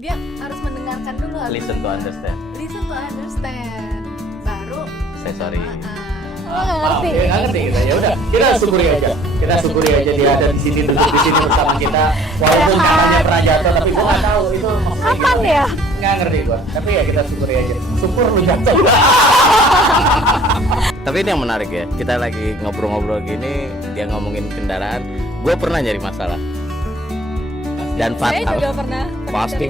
dia harus mendengarkan dulu Listen to understand. Listen to understand. Baru Saya sorry. Ngerti. Ya, nggak ngerti kita. Ya udah, kita syukuri aja. Kita syukuri aja dia ada di sini, duduk di sini bersama kita. Walaupun caranya pernah jatuh, tapi gua nggak tahu itu maksudnya Kapan gimana. ya? Nggak ngerti gua. Tapi ya kita syukuri aja. Syukur lu jatuh. Tapi ini yang menarik ya. Kita lagi ngobrol-ngobrol gini, dia ngomongin kendaraan. Gua pernah nyari masalah. Dan Saya fatal. juga pernah. Pasti.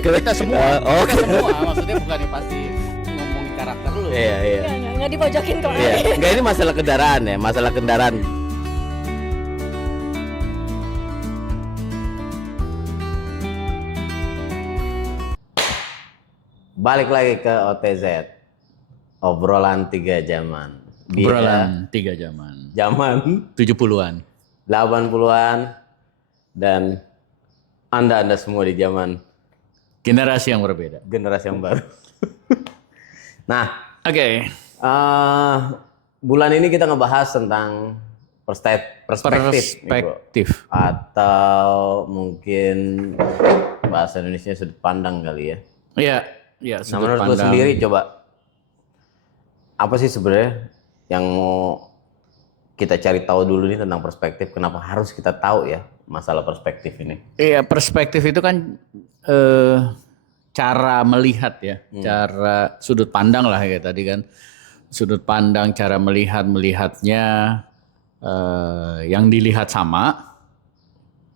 Kita semua. Oh, Kita semua, maksudnya bukannya pasti ngomongin karakter lu. iya. Nggak dipojokin kok. Iya. Enggak, ini masalah kendaraan ya, masalah kendaraan. Balik lagi ke OTZ. Obrolan 3 zaman. Dia Obrolan 3 zaman. zaman 70-an. 80-an dan Anda semua di zaman Generasi yang berbeda. generasi yang baru. Nah, Oke. bulan ini kita ngebahas tentang perspektif, nih, Bro. Perspektif. Atau mungkin bahasa Indonesia sudut pandang kali ya. Iya, iya. Nah, menurut lo sendiri coba apa sih sebenarnya yang mau kita cari tahu dulu nih tentang perspektif? Kenapa harus kita tahu ya masalah perspektif ini? Iya, perspektif itu kan cara melihat ya, cara sudut pandang lah kayak tadi kan. Sudut pandang, cara melihatnya yang dilihat sama,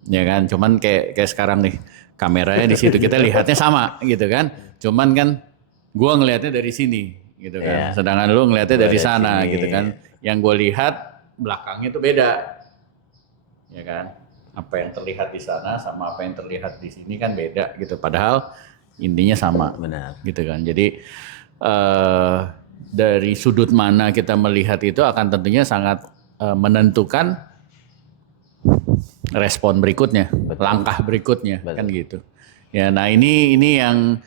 ya kan. Cuman kayak sekarang nih kameranya di situ kita lihatnya sama gitu kan. Cuman kan gua ngelihatnya dari sini gitu kan. Iya. Sedangkan lu ngelihatnya Gua dari dari sana sini. gitu kan. Yang gue lihat belakangnya itu beda, ya kan. Apa yang terlihat di sana sama apa yang terlihat di sini kan beda gitu. Padahal intinya sama. Benar. Gitu kan. Jadi dari sudut mana kita melihat itu akan tentunya sangat menentukan respon berikutnya, langkah berikutnya. Betul. Kan gitu. Ya, nah ini yang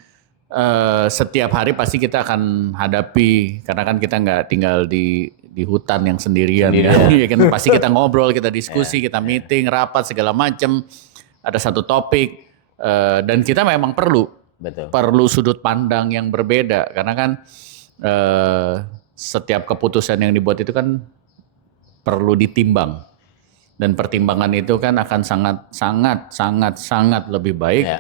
setiap hari pasti kita akan hadapi karena kan kita nggak tinggal di hutan yang sendirian. Ya kan pasti kita ngobrol, kita diskusi, kita meeting, rapat segala macam. Ada satu topik dan kita memang Betul. perlu sudut pandang yang berbeda karena kan setiap keputusan yang dibuat itu kan perlu ditimbang dan pertimbangan itu kan akan sangat lebih baik Ya.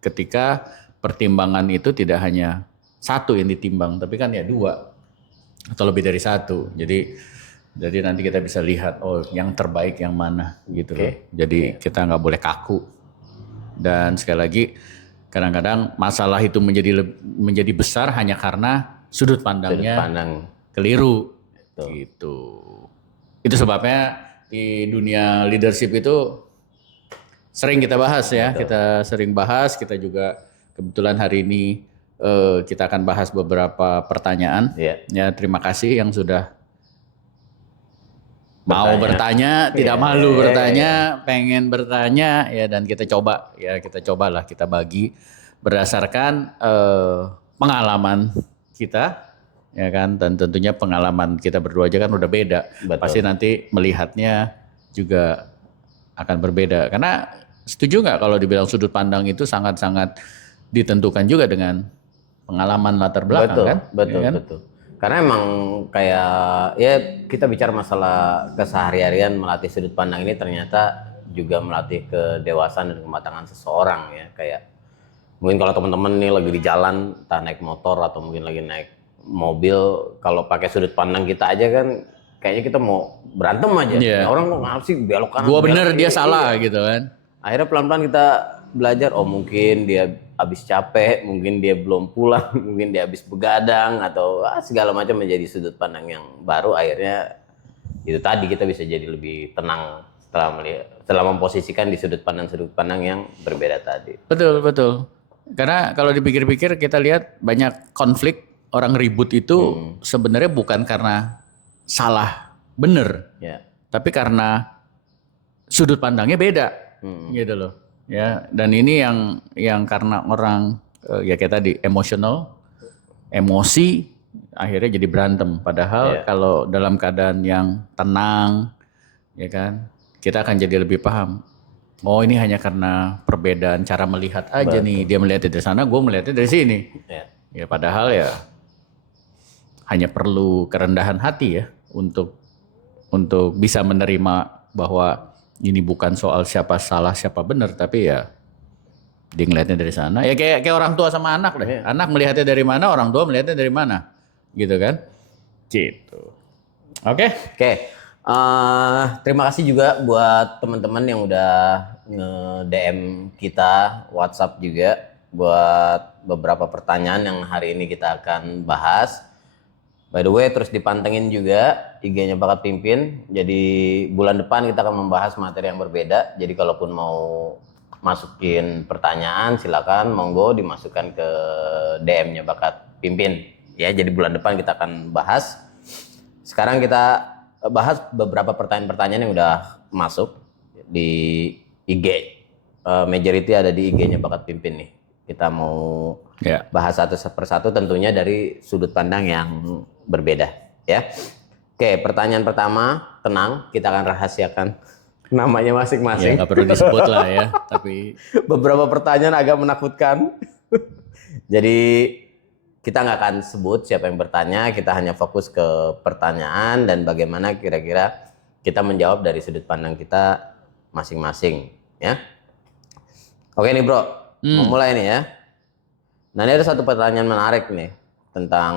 ketika pertimbangan itu tidak hanya satu yang ditimbang tapi kan ya dua atau lebih dari satu. Jadi nanti kita bisa lihat oh yang terbaik yang mana gitu loh. Jadi kita nggak boleh kaku. Dan sekali lagi kadang-kadang masalah itu menjadi besar hanya karena sudut Sudut pandangnya pandang. keliru. Betul. Gitu. Itu sebabnya di dunia leadership itu sering kita bahas ya. Kita sering bahas, kita juga kebetulan hari ini kita akan bahas beberapa pertanyaan. Iya. Ya, terima kasih yang sudah mau bertanya, tidak malu bertanya, pengen bertanya ya dan kita cobalah kita bagi berdasarkan pengalaman kita ya kan dan tentunya pengalaman kita berdua aja kan udah beda. Betul. Pasti nanti melihatnya juga akan berbeda karena setuju nggak kalau dibilang sudut pandang itu sangat-sangat ditentukan juga dengan pengalaman latar belakang Betul, kan? betul, Ya kan? betul. Karena emang kayak ya kita bicara masalah keseharian melatih sudut pandang ini ternyata juga melatih kedewasaan dan kematangan seseorang ya. Kayak mungkin kalau teman-teman nih lagi di jalan, entah naik motor atau mungkin lagi naik mobil, kalau pakai sudut pandang kita aja kan kayaknya kita mau berantem aja. Iya. Ya, orang kok ngapa sih belok kanan? Gua belok bener kiri? dia salah Iya. gitu kan? Akhirnya pelan-pelan kita belajar, oh mungkin dia habis capek, mungkin dia belum pulang, mungkin dia habis begadang atau segala macam menjadi sudut pandang yang baru. Akhirnya itu tadi kita bisa jadi lebih tenang setelah memposisikan di sudut pandang yang berbeda tadi. Betul. Karena kalau dipikir-pikir kita lihat banyak konflik orang ribut itu sebenarnya bukan karena salah bener, Ya, tapi karena sudut pandangnya beda, gitu loh. Ya, dan ini yang karena orang ya kayak tadi emosi akhirnya jadi berantem. Padahal kalau dalam keadaan yang tenang, ya kan, kita akan jadi lebih paham. oh ini hanya karena perbedaan cara melihat aja nih. Dia melihatnya dari sana, gue melihatnya dari sini. Ya. Ya padahal ya hanya perlu kerendahan hati ya untuk bisa menerima bahwa ini bukan soal siapa salah siapa benar, tapi ya dia ngelihatnya dari sana. Ya kayak orang tua sama anak deh. Anak melihatnya dari mana, orang tua melihatnya dari mana, gitu kan? Gitu. Oke. Oke, terima kasih juga buat teman-teman yang udah nge-DM kita, WhatsApp juga buat beberapa pertanyaan yang hari ini kita akan bahas. By the way, terus dipantengin juga IG-nya Bakat Pimpin. Jadi bulan depan kita akan membahas materi yang berbeda. Jadi kalaupun mau masukin pertanyaan, silakan monggo dimasukkan ke DM-nya Bakat Pimpin. Ya, jadi bulan depan kita akan bahas. Sekarang kita bahas beberapa pertanyaan-pertanyaan yang udah masuk di IG. Majority ada di IG-nya Bakat Pimpin nih. Kita mau bahas satu persatu tentunya dari sudut pandang yang berbeda ya. Oke, pertanyaan pertama, tenang, kita akan rahasiakan namanya Ya masing-masing. nggak perlu disebut lah ya, tapi Beberapa pertanyaan agak menakutkan. Jadi kita nggak akan sebut siapa yang bertanya, kita hanya fokus ke pertanyaan dan bagaimana kira-kira kita menjawab dari sudut pandang kita masing-masing ya. Oke nih bro, mau mulai nih ya. Nah ini ada satu pertanyaan menarik nih tentang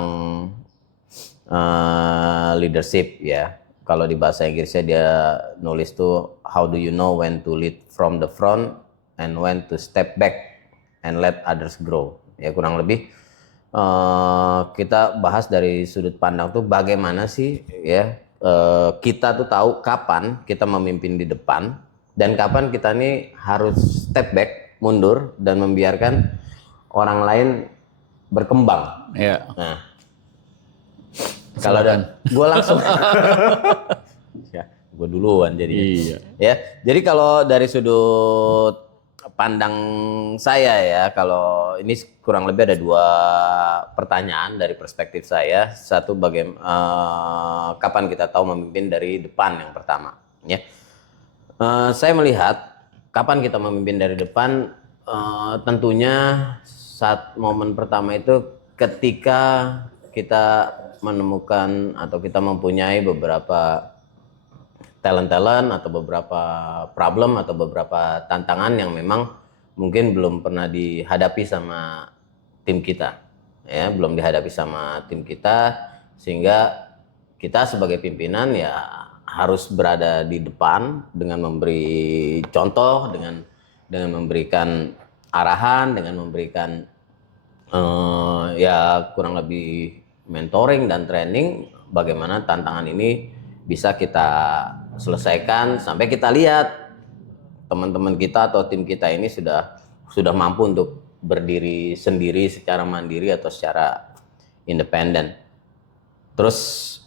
leadership ya. Kalau di bahasa Inggrisnya dia nulis tuh how do you know when to lead from the front and when to step back and let others grow. Ya kurang lebih kita bahas dari sudut pandang tuh bagaimana sih ya kita tuh tahu kapan kita memimpin di depan dan kapan kita nih harus step back, mundur dan membiarkan orang lain berkembang. ya. Nah, kalau gue langsung, ya, gue duluan jadi. Iya. Ya, jadi kalau dari sudut pandang saya ya, kalau ini kurang lebih ada dua pertanyaan dari perspektif saya. Satu kapan kita tahu memimpin dari depan yang pertama. Ya, saya melihat kapan kita memimpin dari depan, tentunya saat momen pertama itu ketika kita menemukan atau kita mempunyai beberapa talent atau beberapa problem atau beberapa tantangan yang memang mungkin belum pernah dihadapi sama tim kita ya, belum dihadapi sama tim kita, sehingga kita sebagai pimpinan ya harus berada di depan dengan memberi contoh, dengan memberikan arahan, dengan memberikan ya kurang lebih mentoring dan training bagaimana tantangan ini bisa kita selesaikan sampai kita lihat teman-teman kita atau tim kita ini sudah mampu untuk berdiri sendiri secara mandiri atau secara independen. Terus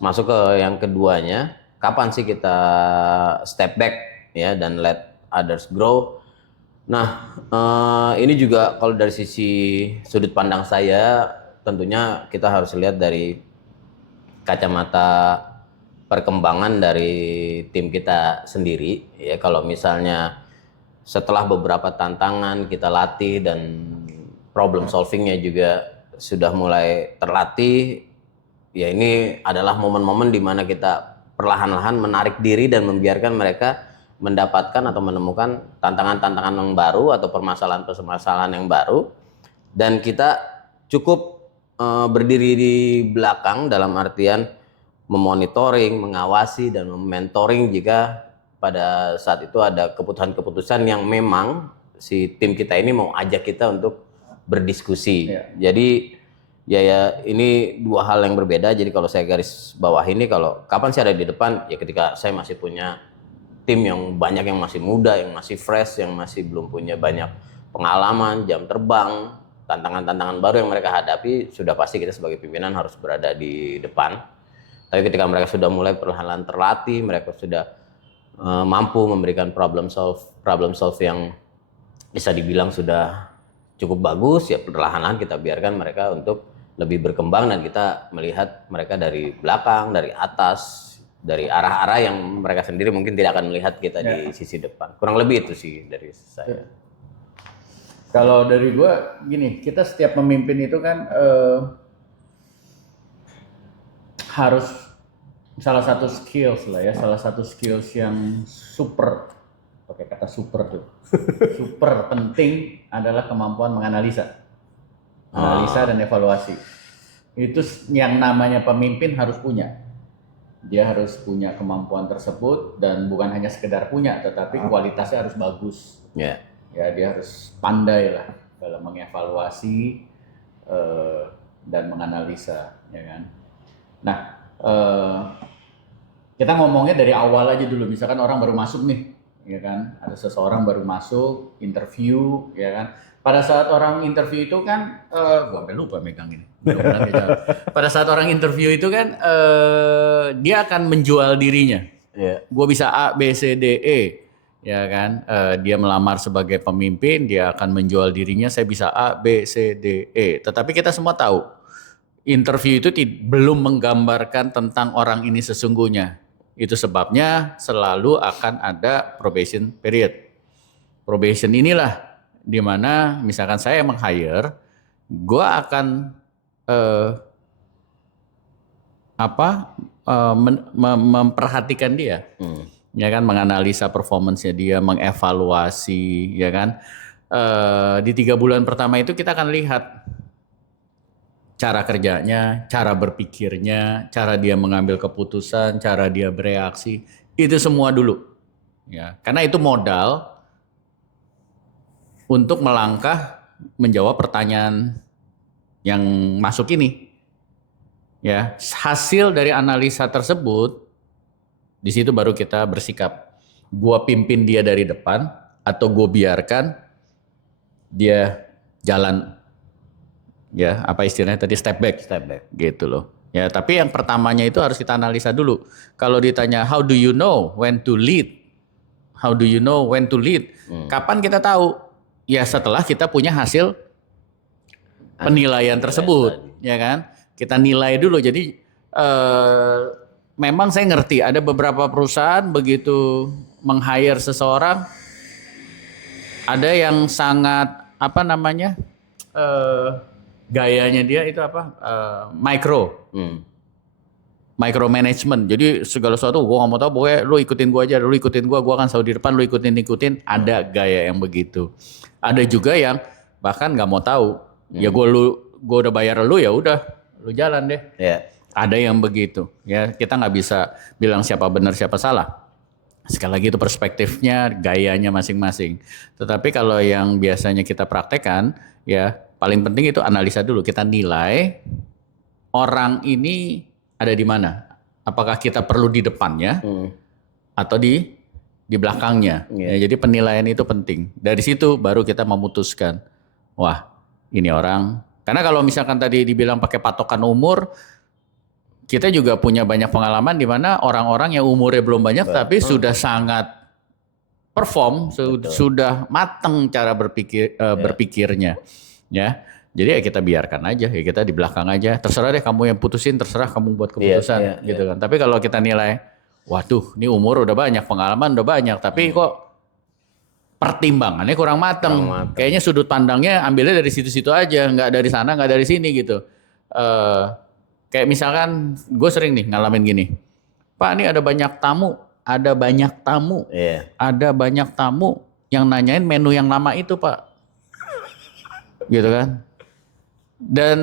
masuk ke yang keduanya, kapan sih kita step back ya dan let others grow. Nah, ini juga kalau dari sisi sudut pandang saya tentunya kita harus lihat dari kacamata perkembangan dari tim kita sendiri ya. Kalau misalnya setelah beberapa tantangan kita latih dan problem solvingnya juga sudah mulai terlatih ya, ini adalah momen-momen di mana kita perlahan-lahan menarik diri dan membiarkan mereka mendapatkan atau menemukan tantangan-tantangan yang baru atau permasalahan-permasalahan yang baru, dan kita cukup berdiri di belakang dalam artian memonitoring, mengawasi dan mementoring jika pada saat itu ada keputusan-keputusan yang memang si tim kita ini mau ajak kita untuk berdiskusi. Jadi ya ini dua hal yang berbeda. Jadi kalau saya garis bawah ini, kalau kapan sih ada di depan ya ketika saya masih punya tim yang banyak, yang masih muda, yang masih fresh, yang masih belum punya banyak pengalaman, jam terbang, tantangan-tantangan baru yang mereka hadapi, sudah pasti kita sebagai pimpinan harus berada di depan. Tapi ketika mereka sudah mulai perlahan-lahan terlatih, mereka sudah mampu memberikan problem solve yang bisa dibilang sudah cukup bagus, ya perlahan-lahan kita biarkan mereka untuk lebih berkembang dan kita melihat mereka dari belakang, dari atas, dari arah-arah yang mereka sendiri mungkin tidak akan melihat kita di sisi depan. Kurang lebih itu sih dari saya. Kalau dari gua gini, kita setiap memimpin itu kan harus salah satu skills lah ya, salah satu skills yang super, pakai kata super tuh, super penting adalah kemampuan menganalisa, analisa dan evaluasi. Itu yang namanya pemimpin harus punya. Dia harus punya kemampuan tersebut dan bukan hanya sekedar punya, tetapi kualitasnya harus bagus. Ya. Ya, dia harus pandai lah dalam mengevaluasi dan menganalisa, ya kan. Nah, kita ngomongnya dari awal aja dulu. Misalkan orang baru masuk nih, ya kan. Ada seseorang baru masuk, interview, ya kan. Pada saat orang interview itu kan, gua sampai lupa megang ini. Pada saat orang interview itu kan, dia akan menjual dirinya. Yeah. Gua bisa A, B, C, D, E, ya kan. Dia melamar sebagai pemimpin, dia akan menjual dirinya. Saya bisa A, B, C, D, E. Tetapi kita semua tahu, interview itu belum menggambarkan tentang orang ini sesungguhnya. Itu sebabnya selalu akan ada probation period. Probation inilah di mana misalkan saya meng-hire, gue akan memperhatikan dia, ya kan, menganalisa performance-nya dia, mengevaluasi, ya kan. Di 3 bulan pertama itu kita akan lihat cara kerjanya, cara berpikirnya, cara dia mengambil keputusan, cara dia bereaksi, itu semua dulu, ya, karena itu modal untuk melangkah menjawab pertanyaan yang masuk ini, ya. Hasil dari analisa tersebut, di situ baru kita bersikap. Gua pimpin dia dari depan atau gua biarkan dia jalan, ya, apa istilahnya tadi, step back, gitu loh. Ya, tapi yang pertamanya itu harus kita analisa dulu. Kalau ditanya how do you know when to lead, how do you know when to lead, kapan kita tahu? Ya setelah kita punya hasil penilaian tersebut, ya kan? Kita nilai dulu. Jadi memang saya ngerti ada beberapa perusahaan begitu meng-hire seseorang, ada yang sangat gayanya dia itu micro management. Jadi segala sesuatu gua nggak mau tahu, pokoknya lu ikutin gua aja, lu ikutin gua akan selalu di depan, lu ikutin. Ada gaya yang begitu. Ada juga yang bahkan nggak mau tahu. Ya gua udah bayar lu, ya udah lu jalan deh. Yeah. Ada yang begitu. Ya, kita nggak bisa bilang siapa benar siapa salah. Sekali lagi itu perspektifnya, gayanya masing-masing. Tetapi kalau yang biasanya kita praktekkan, ya paling penting itu analisa dulu. Kita nilai orang ini ada di mana. Apakah kita perlu di depannya atau di belakangnya. Ya, jadi penilaian itu penting. Dari situ baru kita memutuskan, wah ini orang. Karena kalau misalkan tadi dibilang pakai patokan umur, kita juga punya banyak pengalaman di mana orang-orang yang umurnya belum banyak tapi sudah sangat perform, sudah matang cara berpikirnya, ya. Jadi ya kita biarkan aja, ya kita di belakang aja. Terserah deh kamu yang putusin, terserah kamu buat keputusan, gitu kan. Tapi kalau kita nilai, waduh, ini umur udah banyak, pengalaman udah banyak, tapi kok pertimbangannya kurang matang. Kayaknya sudut pandangnya ambilnya dari situ-situ aja, nggak dari sana, nggak dari sini gitu. Kayak misalkan gue sering nih ngalamin gini, Pak, ini ada banyak tamu, ada banyak tamu yang nanyain menu yang lama itu, Pak, gitu kan. Dan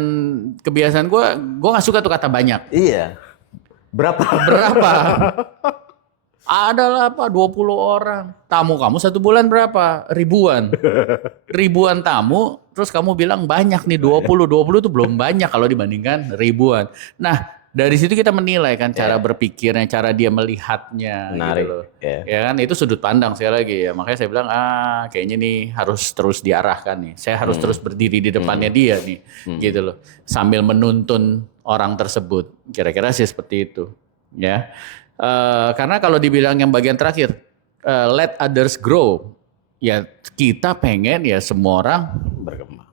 kebiasaan gue nggak suka tuh kata banyak. Iya. Berapa? Adalah apa 20 orang. Tamu kamu 1 bulan berapa? Ribuan tamu, terus kamu bilang banyak nih 20 itu belum banyak kalau dibandingkan ribuan. Nah, dari situ kita menilai kan cara berpikirnya, cara dia melihatnya. Menarik. Gitu loh. Ya kan, itu sudut pandang sekali lagi ya. Makanya saya bilang kayaknya nih harus terus diarahkan nih. Saya harus terus berdiri di depannya dia nih. Gitu loh. Sambil menuntun orang tersebut. Kira-kira sih seperti itu. Ya. Karena kalau dibilang yang bagian terakhir, let others grow. Ya kita pengen ya semua orang Berkembang.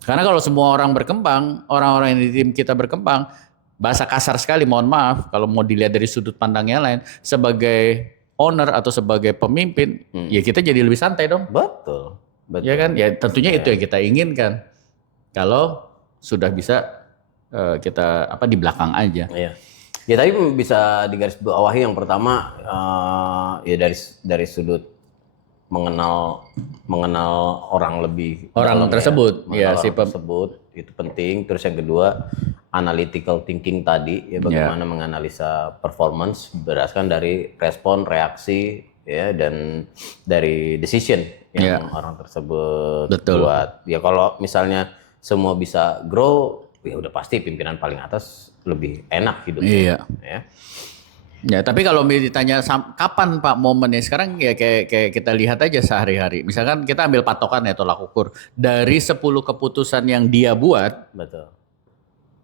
Karena kalau semua orang berkembang, orang-orang yang di tim kita berkembang, bahasa kasar sekali, mohon maaf kalau mau dilihat dari sudut pandang yang lain, sebagai owner atau sebagai pemimpin, ya kita jadi lebih santai dong. Betul. Ya kan? Ya tentunya itu yang kita inginkan. Kalau sudah bisa kita di belakang aja. Iya. Ya tapi bisa digarisbawahi yang pertama ya dari sudut mengenal orang lebih dalam tersebut. ya, Ya, si tersebut itu penting. Terus yang kedua analytical thinking tadi ya bagaimana menganalisa performance berdasarkan dari respon, reaksi ya dan dari decision yang orang tersebut buat. Ya kalau misalnya semua bisa grow, ya udah pasti pimpinan paling atas lebih enak hidupnya. Iya. Ya. Ya, tapi kalau ditanya kapan Pak momennya sekarang ya kayak kita lihat aja sehari-hari. Misalkan kita ambil patokan ya tolak ukur dari 10 keputusan yang dia buat, Betul.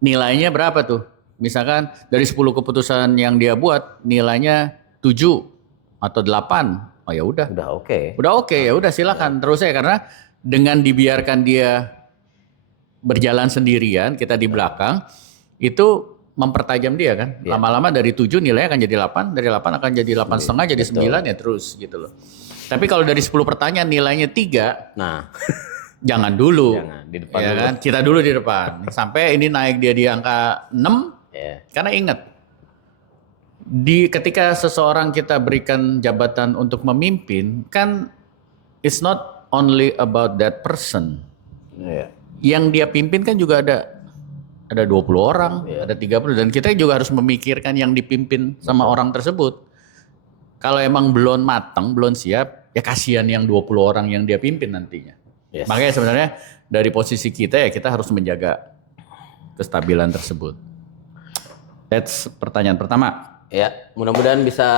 nilainya berapa tuh? Misalkan dari 10 keputusan yang dia buat nilainya 7 atau 8. Oh ya udah. Udah oke. Udah oke, ya udah silakan terus ya, karena dengan dibiarkan dia berjalan sendirian, kita di belakang itu mempertajam dia kan. Lama-lama dari 7 nilainya akan jadi 8, dari 8 akan jadi 8,5, jadi 9 ya terus gitu loh. Tapi kalau dari 10 pertanyaan nilainya 3, Nah, jangan dulu. jangan di depan Ya dulu. kan? Kita dulu di depan. Sampai ini naik dia di angka 6. Ya. Karena ingat, ketika seseorang kita berikan jabatan untuk memimpin, kan it's not only about that person. Iya. Yang dia pimpin kan juga ada 20 orang, ada 30, dan kita juga harus memikirkan yang dipimpin sama orang tersebut. Kalau emang belum matang, belum siap, ya kasihan yang 20 orang yang dia pimpin nantinya. Yes. Makanya sebenarnya dari posisi kita ya kita harus menjaga kestabilan tersebut. That's pertanyaan pertama. Ya, mudah-mudahan bisa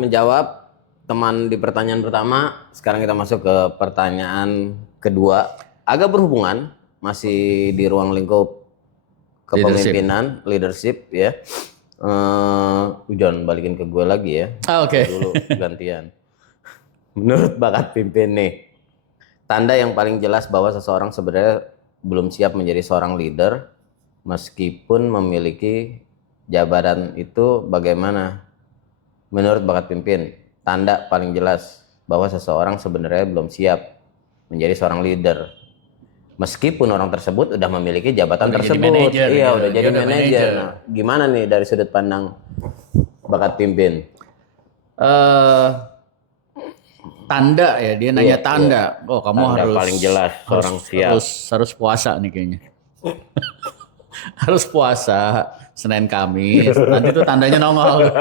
menjawab teman di pertanyaan pertama. Sekarang kita masuk ke pertanyaan kedua. Agak berhubungan, masih di ruang lingkup kepemimpinan, leadership ya. Jangan balikin ke gue lagi ya. Oke. Dulu gantian. Menurut bakat pimpin nih, tanda yang paling jelas bahwa seseorang sebenarnya belum siap menjadi seorang leader meskipun memiliki jabatan itu bagaimana? Menurut bakat pimpin, tanda paling jelas bahwa seseorang sebenarnya belum siap menjadi seorang leader meskipun orang tersebut udah memiliki jabatan Udah jadi tersebut. manajer, Iya, gitu. udah Dia jadi udah manajer. manajer. Nah, gimana nih dari sudut pandang bakat pimpin? Tanda ya, dia nanya tanda. Oh, kamu Tanda harus paling jelas seorang siap. harus puasa nih kayaknya. Harus puasa Senin Kamis. Nanti tuh tandanya nongol.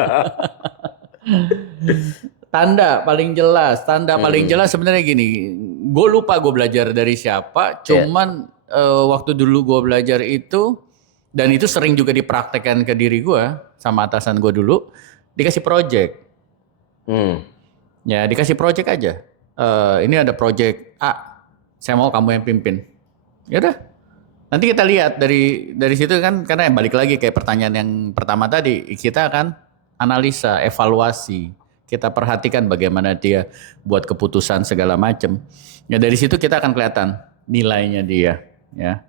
Tanda paling jelas sebenarnya gini. Gue lupa gue belajar dari siapa. Cuman waktu dulu gue belajar itu, dan itu sering juga dipraktekkan ke diri gue sama atasan gue dulu, dikasih project. Ya dikasih project aja. Ini ada project A, saya mau kamu yang pimpin. Ya udah. Nanti kita lihat dari situ kan, karena balik lagi kayak pertanyaan yang pertama tadi, kita akan analisa, evaluasi, kita perhatikan bagaimana dia buat keputusan segala macam. Ya dari situ kita akan kelihatan nilainya dia. Ya.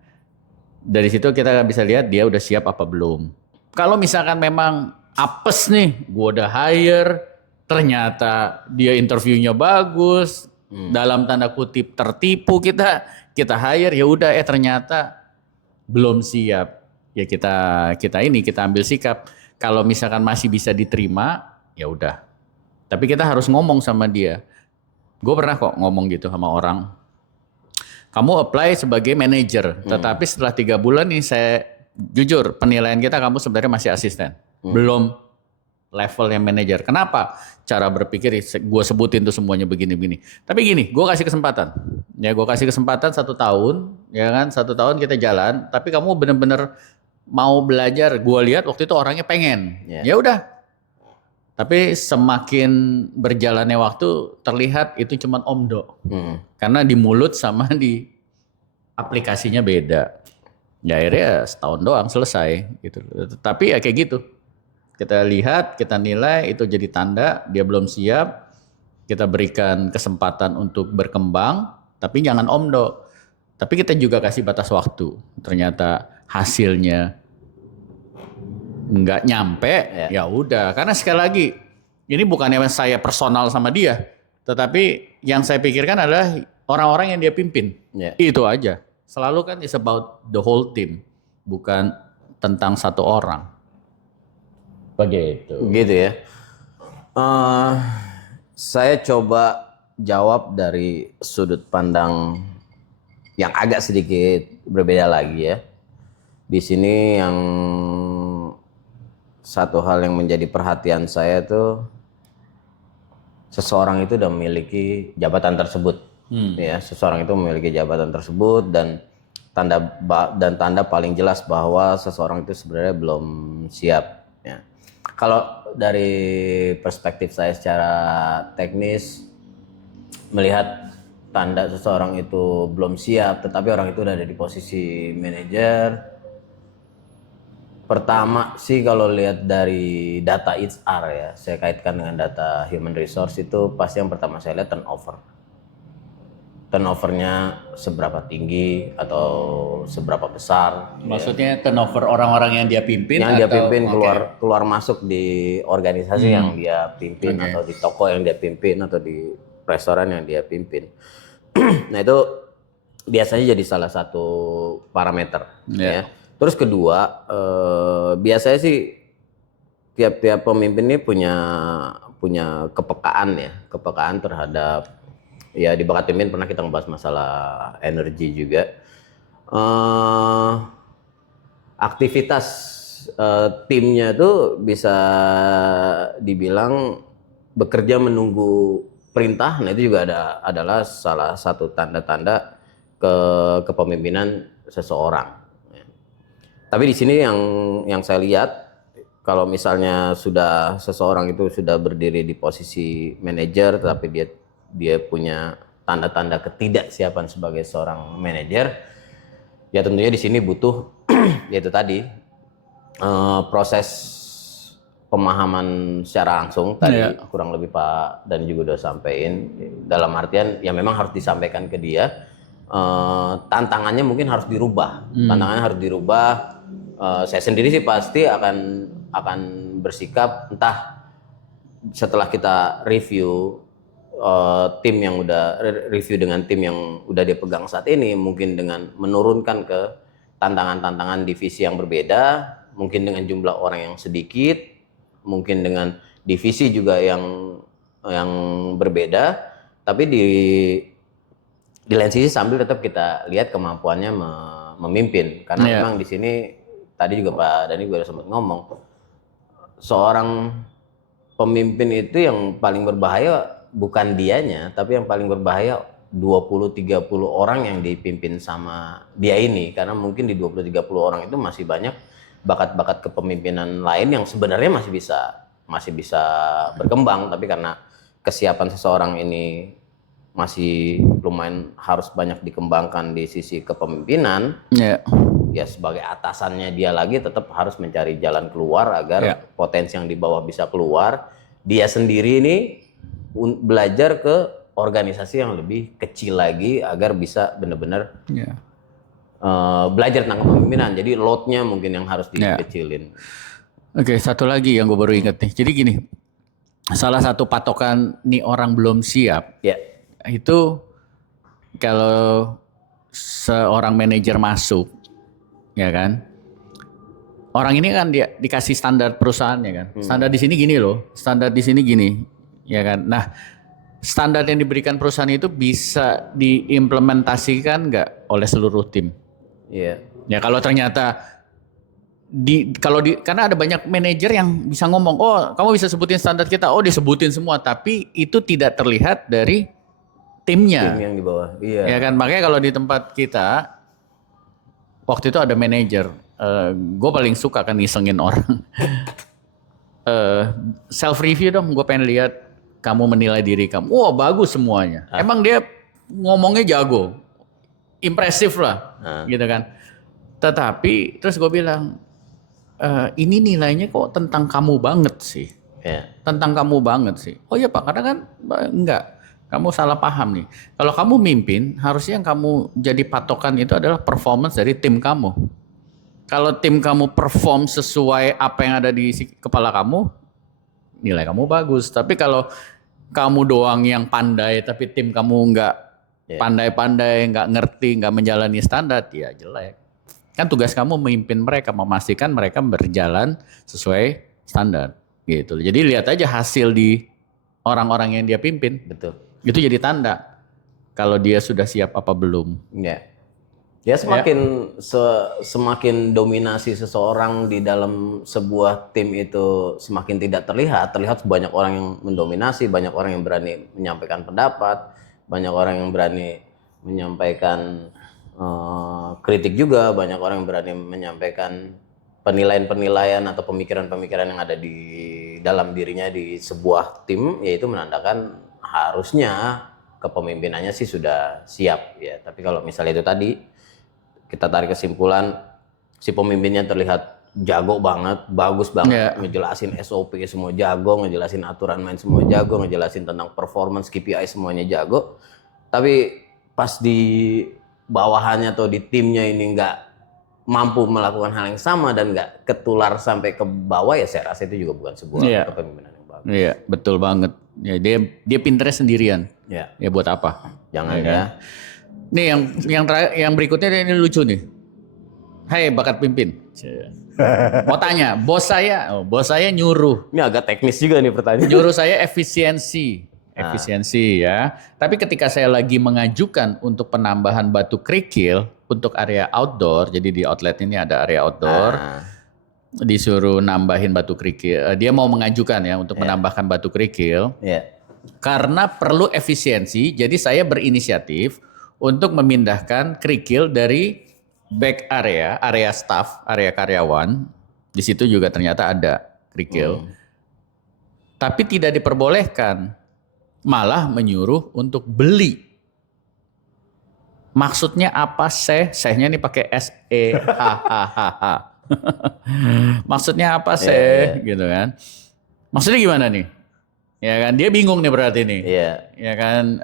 Dari situ kita bisa lihat dia udah siap apa belum. Kalau misalkan memang apes nih, gua udah hire, ternyata dia interviewnya bagus, dalam tanda kutip tertipu, kita hire, ya udah ternyata belum siap, ya kita ambil sikap. Kalau misalkan masih bisa diterima, ya udah. Tapi kita harus ngomong sama dia. Gue pernah kok ngomong gitu sama orang. Kamu apply sebagai manajer, tetapi setelah 3 bulan nih saya jujur penilaian kita kamu sebenarnya masih asisten, belum levelnya manajer. Kenapa? Cara berpikir gue sebutin tuh semuanya begini-begini. Tapi gini, gue kasih kesempatan. Ya gue kasih kesempatan 1 tahun, ya kan 1 tahun kita jalan. Tapi kamu bener-bener mau belajar. Gue lihat waktu itu orangnya pengen. Ya udah. Tapi semakin berjalannya waktu terlihat itu cuman omdo. Karena di mulut sama di aplikasinya beda. Ya akhirnya setahun doang selesai. Gitu. Tapi ya kayak gitu. Kita lihat, kita nilai itu jadi tanda dia belum siap. Kita berikan kesempatan untuk berkembang, tapi jangan omdo. Tapi kita juga kasih batas waktu. Ternyata hasilnya nggak nyampe, ya udah. Karena sekali lagi, ini bukannya saya personal sama dia, tetapi yang saya pikirkan adalah orang-orang yang dia pimpin. Itu aja. Selalu kan it's about the whole team, bukan tentang satu orang. Begitu. Gitu ya. Saya coba jawab dari sudut pandang yang agak sedikit berbeda lagi ya. Di sini yang satu hal yang menjadi perhatian saya tuh seseorang itu udah memiliki jabatan tersebut. Ya, seseorang itu memiliki jabatan tersebut dan tanda paling jelas bahwa seseorang itu sebenarnya belum siap. Ya. Kalau dari perspektif saya secara teknis melihat tanda seseorang itu belum siap, tetapi orang itu udah ada di posisi manajer. Pertama sih kalau lihat dari data HR ya, saya kaitkan dengan data human resource itu pasti yang pertama saya lihat turnover. Turnovernya seberapa tinggi atau seberapa besar. Maksudnya turnover orang-orang yang dia pimpin? Yang dia pimpin keluar masuk di organisasi yang dia pimpin atau di toko yang dia pimpin atau di restoran yang dia pimpin. Nah itu biasanya jadi salah satu parameter. Ya. Terus kedua, biasanya sih tiap-tiap pemimpin ini punya kepekaan terhadap ya di Bakat Pimpin pernah kita ngebahas masalah energi juga. Aktivitas timnya tuh bisa dibilang bekerja menunggu perintah. Nah itu juga adalah salah satu tanda-tanda kepemimpinan seseorang. Tapi di sini yang saya lihat kalau misalnya seseorang itu sudah berdiri di posisi manajer tetapi dia punya tanda-tanda ketidaksiapan sebagai seorang manajer, ya tentunya di sini butuh yaitu tadi proses pemahaman secara langsung tadi kurang lebih Pak Dani juga udah sampaikan dalam artian ya memang harus disampaikan ke dia. Tantangannya mungkin harus dirubah. Saya sendiri sih pasti akan bersikap entah setelah kita review tim yang udah review dengan tim yang udah dia pegang saat ini, mungkin dengan menurunkan ke tantangan-tantangan divisi yang berbeda, mungkin dengan jumlah orang yang sedikit, mungkin dengan divisi juga yang berbeda, tapi di lain sisi sambil tetap kita lihat kemampuannya memimpin, karena memang di sini tadi juga Pak Dani juga sempat ngomong, seorang pemimpin itu yang paling berbahaya bukan dianya, tapi yang paling berbahaya 20-30 orang yang dipimpin sama dia ini, karena mungkin di 20-30 orang itu masih banyak bakat-bakat kepemimpinan lain yang sebenarnya masih bisa berkembang, tapi karena kesiapan seseorang ini masih lumayan harus banyak dikembangkan di sisi kepemimpinan. Ya sebagai atasannya dia lagi tetap harus mencari jalan keluar agar potensi yang di bawah bisa keluar. Dia sendiri ini belajar ke organisasi yang lebih kecil lagi agar bisa benar-benar belajar tentang kepemimpinan. Jadi loadnya mungkin yang harus dikecilin. Oke, satu lagi yang gue baru ingat nih. Jadi gini, salah satu patokan nih orang belum siap. Itu kalau seorang manajer masuk, ya kan, orang ini kan dia dikasih standar perusahaannya kan, standar di sini gini loh, standar di sini gini, ya kan. Nah, standar yang diberikan perusahaan itu bisa diimplementasikan nggak oleh seluruh tim? Ya kalau ternyata karena ada banyak manajer yang bisa ngomong, oh kamu bisa sebutin standar kita, oh disebutin semua, tapi itu tidak terlihat dari timnya. Tim yang di bawah. Ya kan, makanya kalau di tempat kita waktu itu ada manajer, gue paling suka kan ngisengin orang. Self review dong, gue pengen lihat kamu menilai diri kamu. Wah bagus semuanya. Emang dia ngomongnya jago, impresif lah, gitu kan. Tetapi terus gue bilang, ini nilainya kok tentang kamu banget sih. Tentang kamu banget sih. Oh iya Pak, karena kan enggak. Kamu salah paham nih. Kalau kamu mimpin, harusnya yang kamu jadi patokan itu adalah performance dari tim kamu. Kalau tim kamu perform sesuai apa yang ada di kepala kamu, nilai kamu bagus. Tapi kalau kamu doang yang pandai, tapi tim kamu nggak pandai-pandai, nggak ngerti, nggak menjalani standar, ya jelek. Kan tugas kamu memimpin mereka, memastikan mereka berjalan sesuai standar. Gitu. Jadi lihat aja hasil di orang-orang yang dia pimpin. Betul. Itu jadi tanda kalau dia sudah siap apa belum. Ya. Ya semakin dominasi seseorang di dalam sebuah tim itu semakin tidak terlihat banyak orang yang mendominasi, banyak orang yang berani menyampaikan pendapat, banyak orang yang berani menyampaikan kritik juga, banyak orang yang berani menyampaikan penilaian-penilaian atau pemikiran-pemikiran yang ada di dalam dirinya di sebuah tim, yaitu menandakan harusnya kepemimpinannya sih sudah siap ya. Tapi kalau misalnya itu tadi kita tarik kesimpulan si pemimpinnya terlihat jago banget, bagus banget, ngejelasin SOP semua jago, ngejelasin aturan main semua jago, ngejelasin tentang performance KPI semuanya jago. Tapi pas di bawahannya atau di timnya ini nggak mampu melakukan hal yang sama dan nggak ketular sampai ke bawah, ya saya rasa itu juga bukan sebuah kepemimpinan yang bagus. Iya, betul banget. Ya, dia pinternya sendirian. Ya. Ya buat apa? Jangan ya. Nih yang berikutnya ini lucu nih. Hai bakat pimpin. Mau tanya, bos saya nyuruh. Ini agak teknis juga nih pertanyaan. Nyuruh saya efisiensi ya. Tapi ketika saya lagi mengajukan untuk penambahan batu kerikil untuk area outdoor, jadi di outlet ini ada area outdoor, disuruh nambahin batu kerikil. Dia mau mengajukan ya untuk menambahkan batu kerikil. Karena perlu efisiensi, jadi saya berinisiatif untuk memindahkan kerikil dari back area staff, area karyawan. Di situ juga ternyata ada kerikil. Tapi tidak diperbolehkan. Malah menyuruh untuk beli. Maksudnya apa sehnya ini pakai S-E-H-H-H. Maksudnya apa gitu kan. Maksudnya gimana nih? Ya kan, dia bingung nih berarti nih. Ya kan,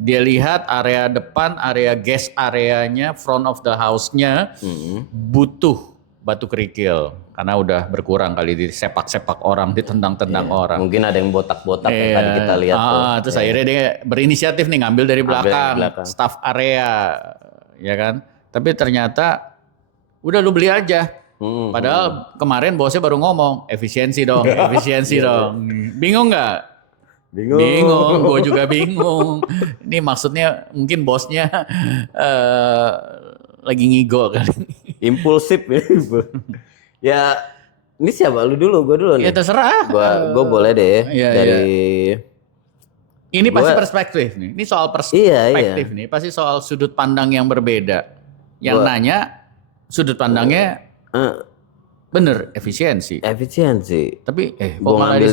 dia lihat area depan, area guest areanya, front of the house-nya butuh batu kerikil. Karena udah berkurang kali di sepak-sepak orang, ditendang-tendang orang. Mungkin ada yang botak-botak yang tadi kita lihat. Terus akhirnya dia berinisiatif nih ngambil dari belakang, staff area, ya kan. Tapi ternyata udah lu beli aja. Padahal kemarin bosnya baru ngomong efisiensi dong. Bingung nggak? Bingung, gue juga bingung. Ini maksudnya mungkin bosnya lagi ngigo kali. Impulsif ya. Ya, ini siapa? Lu dulu, gue dulu nih. Ya terserah. Gue boleh deh dari. Ini pasti perspektif nih. Ini soal perspektif nih. Pasti soal sudut pandang yang berbeda. Yang nanya sudut pandangnya bener efisiensi. Tapi gue ngambil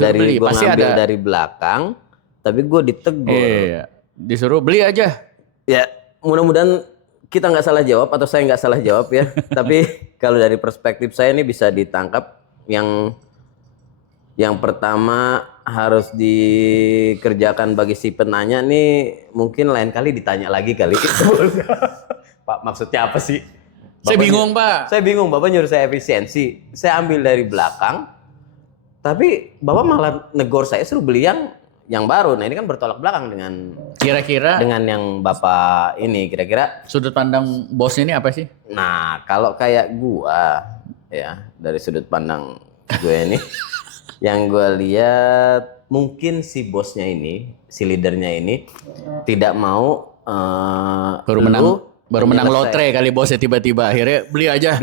dari belakang, tapi gue ditegur. Iya. Disuruh beli aja. Ya, mudah-mudahan kita nggak salah jawab atau saya nggak salah jawab ya. Tapi kalau dari perspektif saya ini bisa ditangkap yang pertama harus dikerjakan bagi si penanya nih, mungkin lain kali ditanya lagi kali. Pak, maksudnya apa sih? Saya bingung, Pak. Saya bingung, Bapak nyuruh saya efisiensi. Saya ambil dari belakang, tapi Bapak malah negor saya suruh beli yang baru. Nah ini kan bertolak belakang dengan kira-kira dengan yang Bapak ini. Kira-kira sudut pandang bosnya ini apa sih? Nah kalau kayak gua ya, dari sudut pandang gue ini yang gue lihat mungkin si bosnya ini, si leadernya ini tidak mau baru menang lotre kali bosnya tiba-tiba akhirnya beli aja.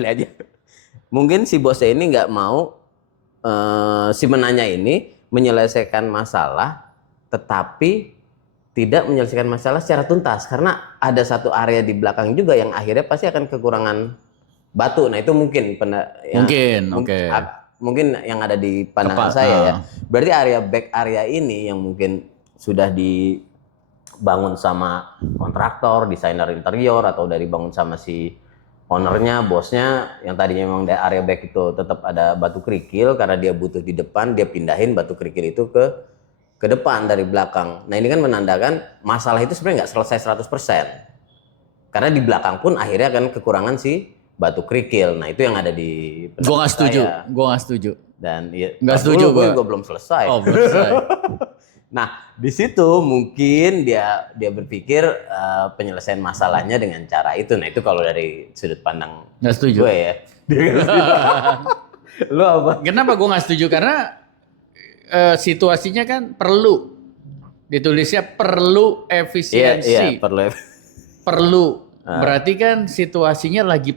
Mungkin si bosnya ini nggak mau si menanya ini menyelesaikan masalah, tetapi tidak menyelesaikan masalah secara tuntas karena ada satu area di belakang juga yang akhirnya pasti akan kekurangan batu. Nah itu mungkin mungkin yang ada di pandangan saya ya. Berarti back area ini yang mungkin sudah dibangun sama kontraktor, desainer interior atau dari bangun sama si ownernya, bosnya, yang tadinya memang di area back itu tetap ada batu kerikil karena dia butuh di depan, dia pindahin batu kerikil itu ke depan dari belakang. Nah ini kan menandakan masalah itu sebenarnya nggak selesai 100%. Karena di belakang pun akhirnya akan kekurangan si batu kerikil. Nah itu yang ada di Gue pendapat nggak setuju. saya. Gue nggak setuju. Dan ya, Nggak tar setuju dulu, gua. gue belum selesai. Oh belum selesai. Nah di situ mungkin dia berpikir penyelesaian masalahnya dengan cara itu. Nah itu kalau dari sudut pandang Nggak setuju. gue ya. Dia nggak setuju. Lu apa? Kenapa gue nggak setuju? Karena situasinya kan perlu. Ditulisnya perlu efisiensi. Iya perlu. Perlu. Berarti kan situasinya lagi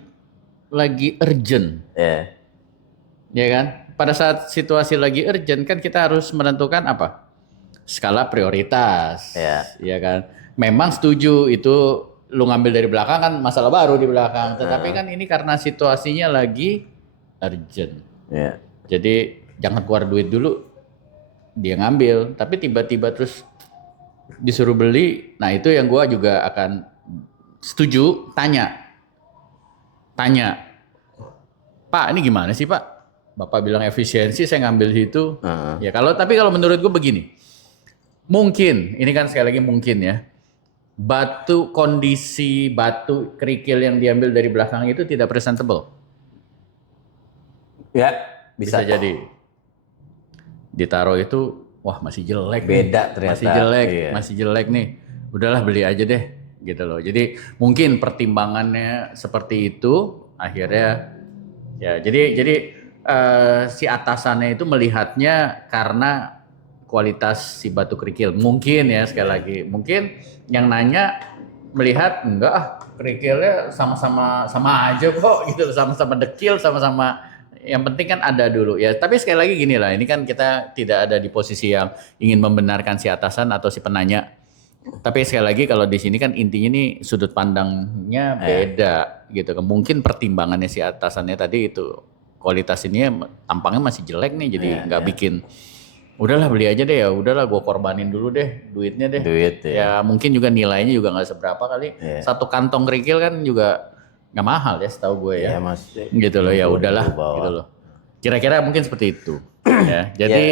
urgent. Iya. Ya kan? Pada saat situasi lagi urgent kan kita harus menentukan apa? Skala prioritas. Iya. Ya kan? Memang setuju itu lu ngambil dari belakang kan masalah baru di belakang. Tetapi kan ini karena situasinya lagi urgent. Iya. Jadi jangan keluar duit dulu. Dia ngambil, tapi tiba-tiba terus disuruh beli. Nah, itu yang gua juga akan setuju, tanya. Pak, ini gimana sih, Pak? Bapak bilang efisiensi, saya ngambil itu. Ya tapi kalau menurut gue begini. Mungkin, ini kan sekali lagi mungkin ya. Kondisi batu kerikil yang diambil dari belakang itu tidak presentable. Ya, Bisa jadi. Ditaruh itu, wah masih jelek. Beda nih. ternyata. Masih jelek nih. Udahlah beli aja deh, gitu loh. Jadi mungkin pertimbangannya seperti itu, akhirnya ya. Jadi si atasannya itu melihatnya karena kualitas si batu kerikil. Mungkin ya sekali lagi, mungkin yang nanya melihat enggak kerikilnya sama aja kok, gitu loh, sama-sama dekil, sama-sama. Yang penting kan ada dulu ya. Tapi sekali lagi gini lah, ini kan kita tidak ada di posisi yang ingin membenarkan si atasan atau si penanya. Tapi sekali lagi kalau di sini kan intinya nih sudut pandangnya beda gitu. Mungkin pertimbangannya si atasannya tadi itu kualitas ini tampangnya masih jelek nih, jadi nggak bikin. Udahlah beli aja deh ya. Udahlah gue korbanin dulu deh duitnya deh. Duit ya. Ya mungkin juga nilainya juga nggak seberapa kali. Satu kantong kerikil kan juga nggak mahal ya setahu gue ya. Iya, Mas. Gitu loh ya udahlah gitu loh. Kira-kira mungkin seperti itu ya. Jadi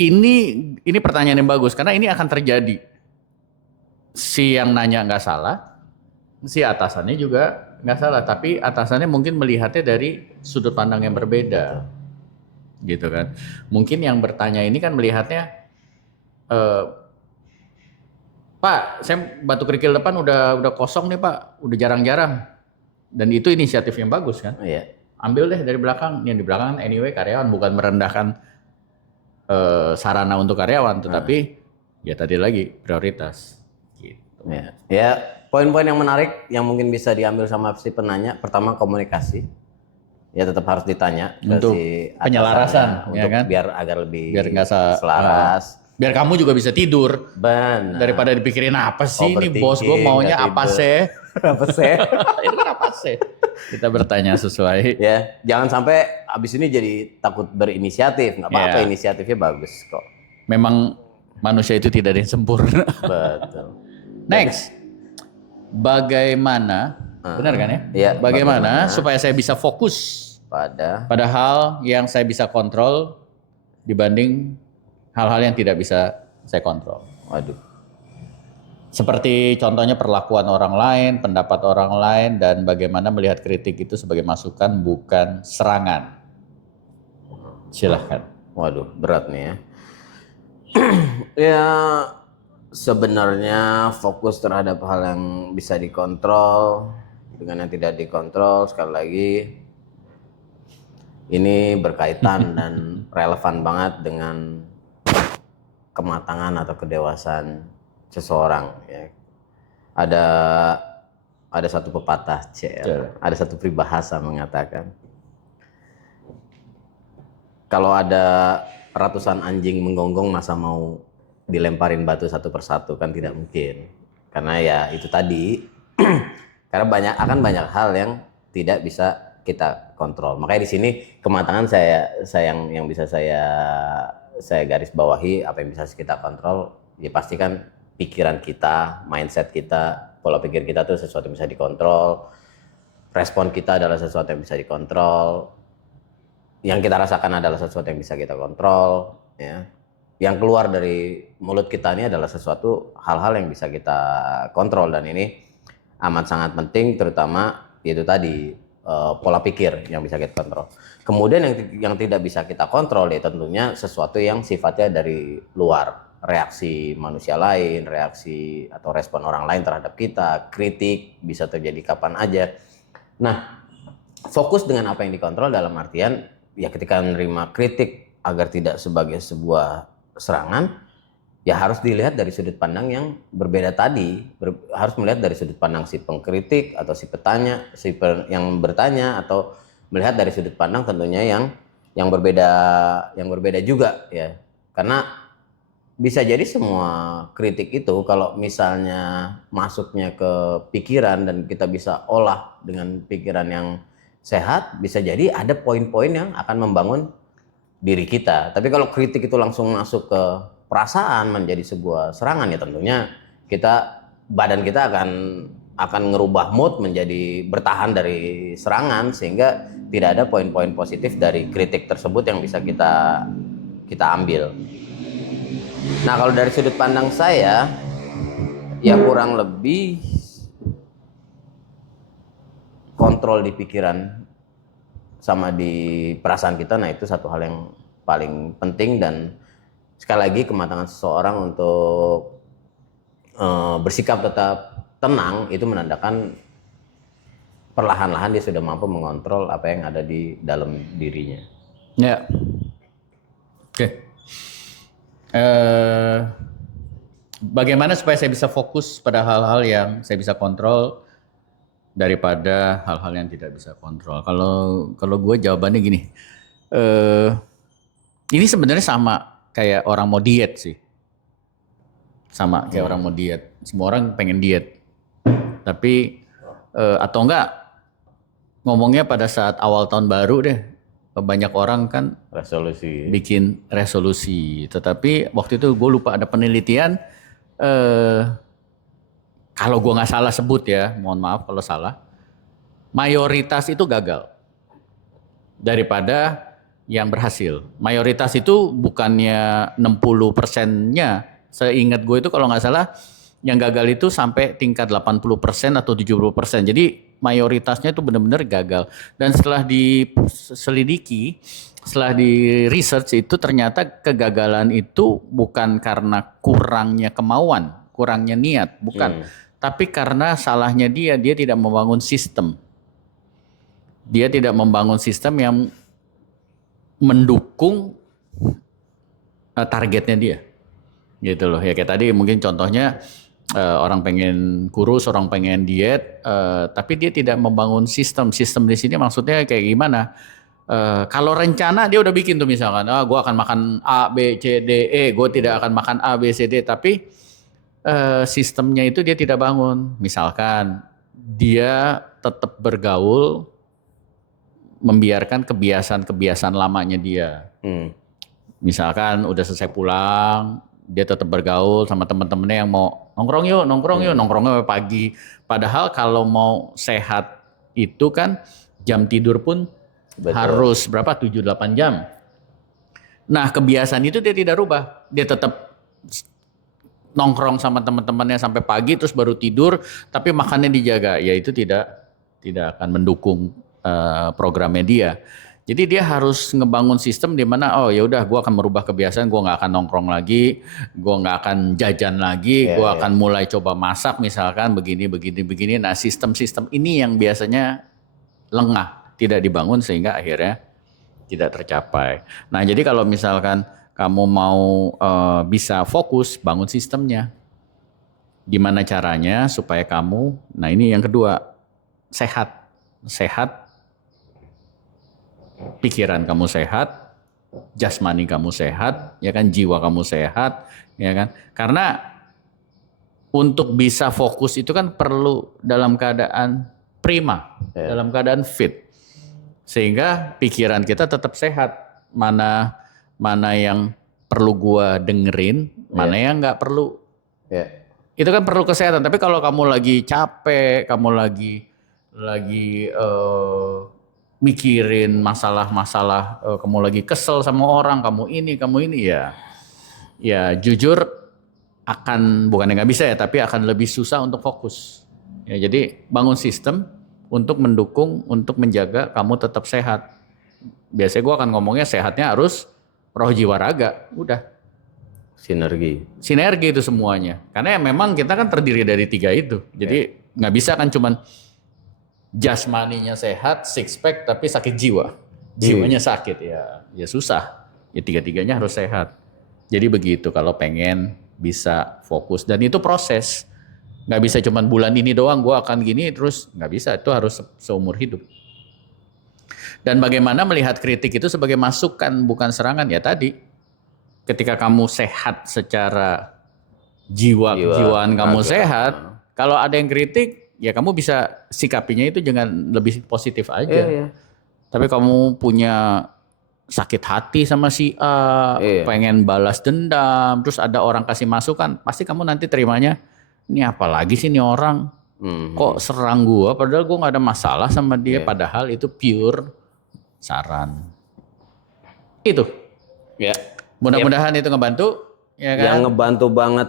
ini pertanyaan yang bagus karena ini akan terjadi. Si yang nanya nggak salah, si atasannya juga nggak salah, tapi atasannya mungkin melihatnya dari sudut pandang yang berbeda. Gitu kan. Mungkin yang bertanya ini kan melihatnya Pak, saya batu kerikil depan udah kosong nih Pak, udah jarang-jarang. Dan itu inisiatif yang bagus kan? Iya. Ambil deh dari belakang, yang di belakang anyway karyawan, bukan merendahkan sarana untuk karyawan, tetapi ya tadi lagi prioritas. Gitu. Ya, poin-poin yang menarik yang mungkin bisa diambil sama si penanya, pertama komunikasi. Ya tetap harus ditanya Untuk si penyelarasan, atasannya, ya untuk kan? biar agar lebih Biar nggak selaras. Biar kamu juga bisa tidur. Benar. Daripada dipikirin apa sih ini Overthinking, bos gue maunya nggak apa tidur. sih? Apa sih? Itu kan apa sih? Kita bertanya sesuai. Ya, jangan sampai abis ini jadi takut berinisiatif. Nggak apa-apa, Ya. inisiatifnya bagus kok. Memang manusia itu tidak ada yang sempurna. Betul. Next, bagaimana? Benar kan ya? Iya, Bagaimana supaya saya bisa fokus pada hal yang saya bisa kontrol dibanding hal-hal yang tidak bisa saya kontrol. Waduh. Seperti contohnya perlakuan orang lain, pendapat orang lain, dan bagaimana melihat kritik itu sebagai masukan bukan serangan. Silahkan. Waduh, berat nih ya. Ya, sebenarnya fokus terhadap hal yang bisa dikontrol dengan yang tidak dikontrol, sekali lagi ini berkaitan dan relevan banget dengan kematangan atau kedewasaan seseorang ya. Ada satu pepatah, ada satu peribahasa mengatakan kalau ada ratusan anjing menggonggong masa mau dilemparin batu satu persatu, kan tidak mungkin. Karena ya itu tadi karena akan banyak hal yang tidak bisa kita kontrol. Makanya di sini kematangan saya yang bisa saya garis bawahi, apa yang bisa kita kontrol ya pasti kan pikiran kita, mindset kita, pola pikir kita tuh sesuatu yang bisa dikontrol. Respon kita adalah sesuatu yang bisa dikontrol. Yang kita rasakan adalah sesuatu yang bisa kita kontrol, ya. Yang keluar dari mulut kita ini adalah sesuatu hal-hal yang bisa kita kontrol, dan ini amat sangat penting, terutama itu tadi pola pikir yang bisa kita kontrol. Kemudian yang tidak bisa kita kontrol ya tentunya sesuatu yang sifatnya dari luar, reaksi manusia lain, reaksi atau respon orang lain terhadap kita, kritik bisa terjadi kapan aja. Nah, fokus dengan apa yang dikontrol dalam artian ya ketika menerima kritik agar tidak sebagai sebuah serangan, ya harus dilihat dari sudut pandang yang berbeda tadi. Harus melihat dari sudut pandang si pengkritik atau si petanya, yang bertanya, atau melihat dari sudut pandang tentunya yang berbeda juga ya. Karena bisa jadi semua kritik itu kalau misalnya masuknya ke pikiran dan kita bisa olah dengan pikiran yang sehat, bisa jadi ada poin-poin yang akan membangun diri kita. Tapi kalau kritik itu langsung masuk ke perasaan menjadi sebuah serangan, ya tentunya badan kita akan ngerubah mood menjadi bertahan dari serangan, sehingga tidak ada poin-poin positif dari kritik tersebut yang bisa kita ambil. Nah, kalau dari sudut pandang saya ya kurang lebih kontrol di pikiran sama di perasaan kita, nah itu satu hal yang paling penting. Dan sekali lagi kematangan seseorang untuk bersikap tetap tenang itu menandakan perlahan-lahan dia sudah mampu mengontrol apa yang ada di dalam dirinya. Ya. Oke. Bagaimana supaya saya bisa fokus pada hal-hal yang saya bisa kontrol daripada hal-hal yang tidak bisa kontrol? Kalau gue jawabannya gini, ini sebenarnya sama kayak orang mau diet sih, sama kayak orang mau diet. Semua orang pengen diet, tapi atau enggak ngomongnya pada saat awal tahun baru deh. Banyak orang kan bikin resolusi, tetapi waktu itu gue lupa ada penelitian, kalau gue nggak salah sebut ya, mohon maaf kalau salah, mayoritas itu gagal daripada yang berhasil. Mayoritas itu bukannya 60%-nya, seingat gue itu kalau nggak salah yang gagal itu sampai tingkat 80% atau 70%. Jadi mayoritasnya itu benar-benar gagal. Dan setelah diselidiki, setelah di research itu ternyata kegagalan itu bukan karena kurangnya kemauan, kurangnya niat, bukan. Tapi karena salahnya dia tidak membangun sistem. Dia tidak membangun sistem yang mendukung targetnya dia. Gitu loh. Ya kayak tadi mungkin contohnya orang pengen kurus, orang pengen diet, tapi dia tidak membangun sistem. Sistem di sini maksudnya kayak gimana? Kalau rencana dia udah bikin tuh misalkan, gue akan makan A, B, C, D, E, gue tidak akan makan A, B, C, D, tapi sistemnya itu dia tidak bangun. Misalkan dia tetap bergaul, membiarkan kebiasaan-kebiasaan lamanya dia. Misalkan udah selesai pulang, dia tetap bergaul sama teman-temannya yang mau nongkrong yuk, nongkrongnya pagi. Padahal kalau mau sehat itu kan jam tidur pun harus berapa? 7-8 jam. Nah, kebiasaan itu dia tidak rubah. Dia tetap nongkrong sama teman-temannya sampai pagi terus baru tidur, tapi makannya dijaga. Ya itu tidak akan mendukung programnya dia. Jadi dia harus ngebangun sistem di mana ya udah gue akan merubah kebiasaan, gue nggak akan nongkrong lagi, gue nggak akan jajan lagi, gue akan mulai coba masak misalkan begini. Nah sistem-sistem ini yang biasanya lengah, tidak dibangun sehingga akhirnya tidak tercapai. Nah jadi kalau misalkan kamu mau bisa fokus, bangun sistemnya. Gimana caranya supaya kamu, nah ini yang kedua, sehat. Pikiran kamu sehat, jasmani kamu sehat, ya kan, jiwa kamu sehat, ya kan? Karena untuk bisa fokus itu kan perlu dalam keadaan prima, dalam keadaan fit. Sehingga pikiran kita tetap sehat. Mana yang perlu gua dengerin, mana yang nggak perlu. Itu kan perlu kesehatan. Tapi kalau kamu lagi capek, kamu lagi mikirin masalah-masalah, kamu lagi kesel sama orang, kamu ini ya jujur bukannya nggak bisa ya, tapi akan lebih susah untuk fokus. Ya, jadi bangun sistem untuk mendukung, untuk menjaga kamu tetap sehat. Biasanya gue akan ngomongnya sehatnya harus roh jiwa raga, udah. Sinergi itu semuanya. Karena ya memang kita kan terdiri dari 3 itu. Jadi nggak bisa kan cuman jasmaninya sehat, six pack tapi sakit jiwa. Jiwanya sakit ya susah. Ya 3-tiganya harus sehat. Jadi begitu kalau pengen bisa fokus dan itu proses. Nggak bisa cuman bulan ini doang gue akan gini terus, nggak bisa, itu harus seumur hidup. Dan bagaimana melihat kritik itu sebagai masukan bukan serangan ya tadi. Ketika kamu sehat secara kejiwaan kamu sehat, kalau ada yang kritik ya kamu bisa sikapinya itu jangan lebih positif aja. Tapi kamu punya sakit hati sama si A, pengen balas dendam, terus ada orang kasih masukan, pasti kamu nanti terimanya, ini apa lagi sih nih orang, kok serang gua, padahal gua nggak ada masalah sama dia, padahal itu pure saran. Itu. Ya. Mudah-mudahan itu ngebantu. Ya kan? Yang ngebantu banget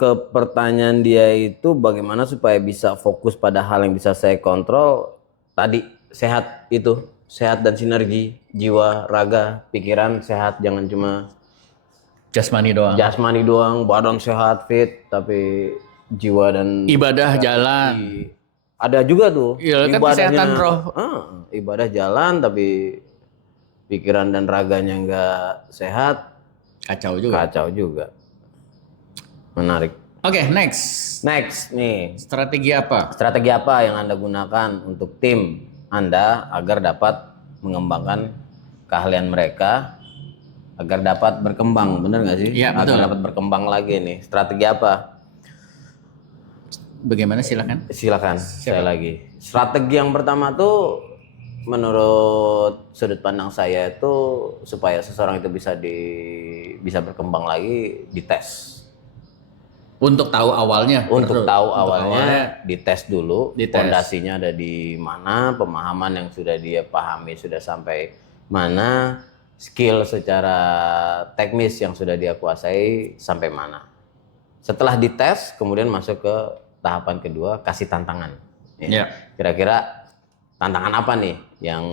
ke pertanyaan dia itu bagaimana supaya bisa fokus pada hal yang bisa saya kontrol tadi, sehat itu. Sehat dan sinergi, jiwa, raga, pikiran sehat, jangan cuma jasmani doang, badan sehat, fit, tapi jiwa dan ibadah jalan. Ada juga tuh. Iya, kan kesehatan roh. Ibadah jalan tapi pikiran dan raganya nggak sehat, kacau juga. Menarik. Oke, next nih. Strategi apa yang Anda gunakan untuk tim Anda agar dapat mengembangkan keahlian mereka, agar dapat berkembang, benar nggak sih? Iya, betul. Agar dapat berkembang lagi nih. Strategi apa? Bagaimana silakan? Saya lagi. Strategi yang pertama tuh menurut sudut pandang saya itu supaya seseorang itu bisa berkembang lagi, dites. Untuk tahu awalnya. Dites dulu. Fondasinya ada di mana, pemahaman yang sudah dia pahami sudah sampai mana, skill secara teknis yang sudah dia kuasai sampai mana. Setelah dites, kemudian masuk ke tahapan kedua, kasih tantangan. Kira-kira tantangan apa nih yang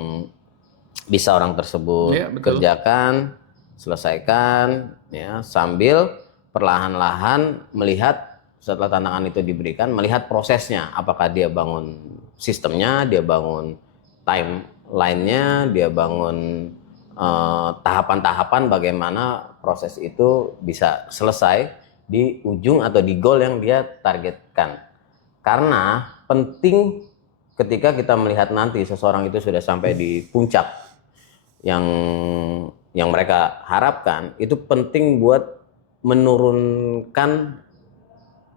bisa orang tersebut kerjakan, selesaikan, ya, sambil perlahan-lahan melihat setelah tantangan itu diberikan, melihat prosesnya, apakah dia bangun sistemnya, dia bangun timeline-nya, dia bangun tahapan-tahapan bagaimana proses itu bisa selesai di ujung atau di goal yang dia targetkan. Karena penting ketika kita melihat nanti seseorang itu sudah sampai di puncak yang mereka harapkan, itu penting buat menurunkan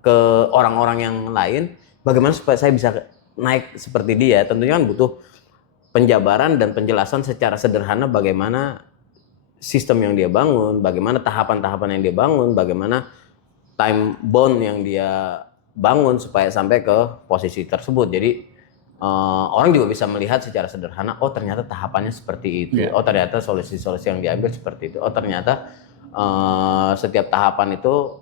ke orang-orang yang lain bagaimana supaya saya bisa naik seperti dia. Tentunya kan butuh penjabaran dan penjelasan secara sederhana bagaimana sistem yang dia bangun, bagaimana tahapan-tahapan yang dia bangun, bagaimana time bound yang dia bangun supaya sampai ke posisi tersebut. Jadi orang juga bisa melihat secara sederhana, oh ternyata tahapannya seperti itu, oh ternyata solusi-solusi yang diambil seperti itu, oh ternyata setiap tahapan itu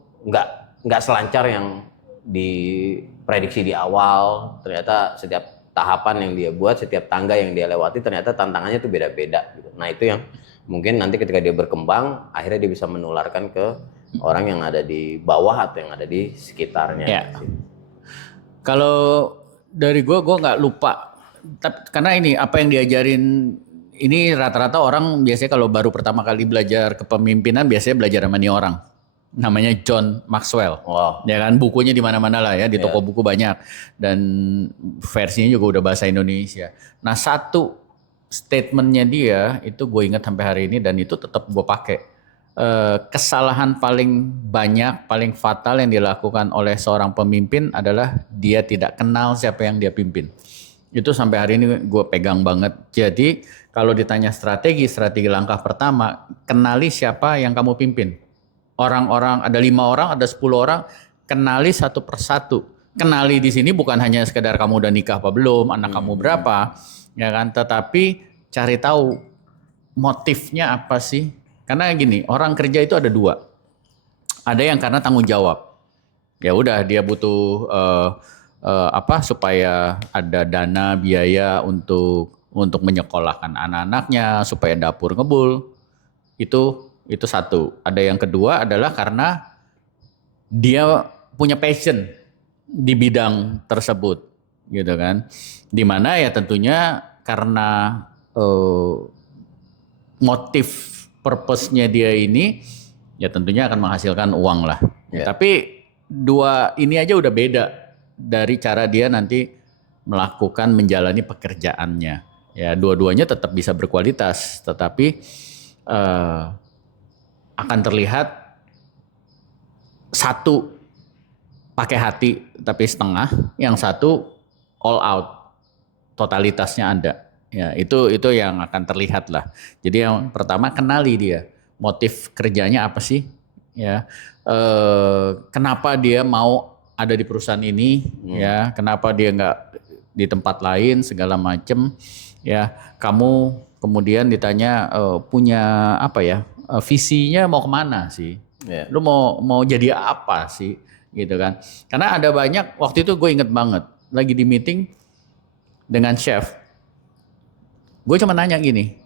nggak selancar yang diprediksi di awal, ternyata setiap tahapan yang dia buat, setiap tangga yang dia lewati ternyata tantangannya itu beda-beda gitu. Nah itu yang mungkin nanti ketika dia berkembang akhirnya dia bisa menularkan ke orang yang ada di bawah atau yang ada di sekitarnya. Kalau dari gue nggak lupa, karena ini apa yang diajarin ini rata-rata orang biasanya kalau baru pertama kali belajar kepemimpinan biasanya belajar sama nih orang, namanya John Maxwell. Ya kan, bukunya di mana-mana lah ya, di toko buku banyak dan versinya juga udah bahasa Indonesia. Nah satu statementnya dia itu gue ingat sampai hari ini dan itu tetap gue pakai. Kesalahan paling banyak, paling fatal yang dilakukan oleh seorang pemimpin adalah dia tidak kenal siapa yang dia pimpin. Itu sampai hari ini gue pegang banget. Jadi kalau ditanya strategi langkah pertama, kenali siapa yang kamu pimpin. Orang-orang, ada 5 orang, ada 10 orang, kenali satu persatu. Kenali di sini bukan hanya sekedar kamu udah nikah apa belum, anak kamu berapa, ya kan? Tetapi cari tahu motifnya apa sih? Karena gini, orang kerja itu ada 2. Ada yang karena tanggung jawab. Ya udah dia butuh supaya ada dana biaya untuk menyekolahkan anak-anaknya supaya dapur ngebul. Itu satu. Ada yang kedua adalah karena dia punya passion di bidang tersebut, gitu kan. Dimana ya tentunya karena motif purpose-nya dia ini ya tentunya akan menghasilkan uang lah. Ya. Tapi dua ini aja udah beda dari cara dia nanti melakukan menjalani pekerjaannya. Ya dua-duanya tetap bisa berkualitas, tetapi akan terlihat satu pakai hati tapi setengah, yang satu all out, totalitasnya ada. Ya, itu yang akan terlihat lah. Jadi yang pertama kenali dia, motif kerjanya apa sih? Ya, kenapa dia mau ada di perusahaan ini? Ya, kenapa dia nggak di tempat lain segala macem? Ya, kamu kemudian ditanya punya apa ya? Visinya mau kemana sih? Yeah. Lu mau jadi apa sih? Gitu kan? Karena ada banyak, waktu itu gue inget banget lagi di meeting dengan chef. Gue cuma nanya gini,